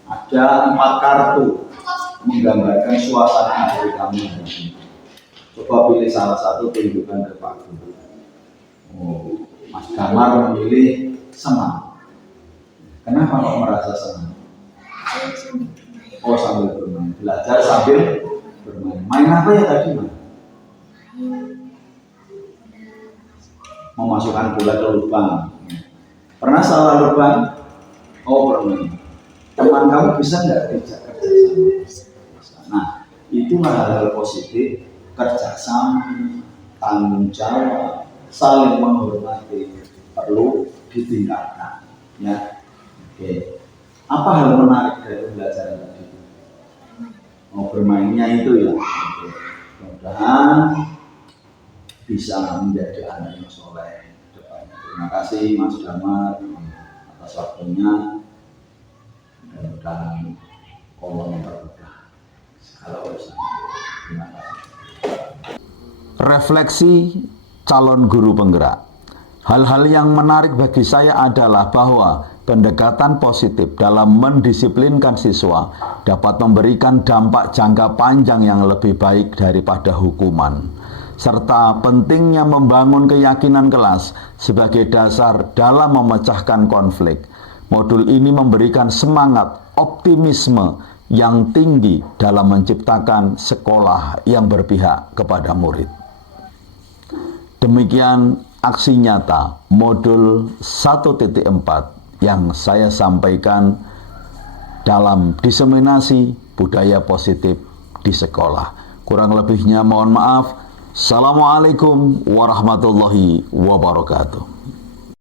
Ada 4 kartu menggambarkan suasana hari kamu hari ini. Coba pilih salah satu, tunjukkan ke Pak Guru. Oh, Mas Damar memilih senang. Kenapa kok merasa senang? Oh, sambil bermain. Belajar sambil bermain. Main apa ya tadi, Mas? Memasukkan bola ke lubang. Pernah salah lubang? Oh, bermain. Teman kamu bisa nggak diajak kerjasama? Nah, itulah hal-hal positif, kerjasama, tanggung jawab, saling menghormati, perlu ditingkatkan. Ya, oke. Apa hal menarik dari pembelajaran tadi? Mau bermainnya itu ya. Oke. Mudah-mudahan bisa menjadi anak yang soleh. Terima kasih Mas Damar atas waktunya. Mudah-mudahan Allah mempermudah segala urusan. Terima kasih. Refleksi calon guru penggerak. Hal-hal yang menarik bagi saya adalah bahwa pendekatan positif dalam mendisiplinkan siswa dapat memberikan dampak jangka panjang yang lebih baik daripada hukuman, serta pentingnya membangun keyakinan kelas sebagai dasar dalam memecahkan konflik. Modul ini memberikan semangat optimisme yang tinggi dalam menciptakan sekolah yang berpihak kepada murid. Demikian aksi nyata modul 1.4 yang saya sampaikan dalam diseminasi budaya positif di sekolah. Kurang lebihnya mohon maaf. Assalamualaikum warahmatullahi wabarakatuh.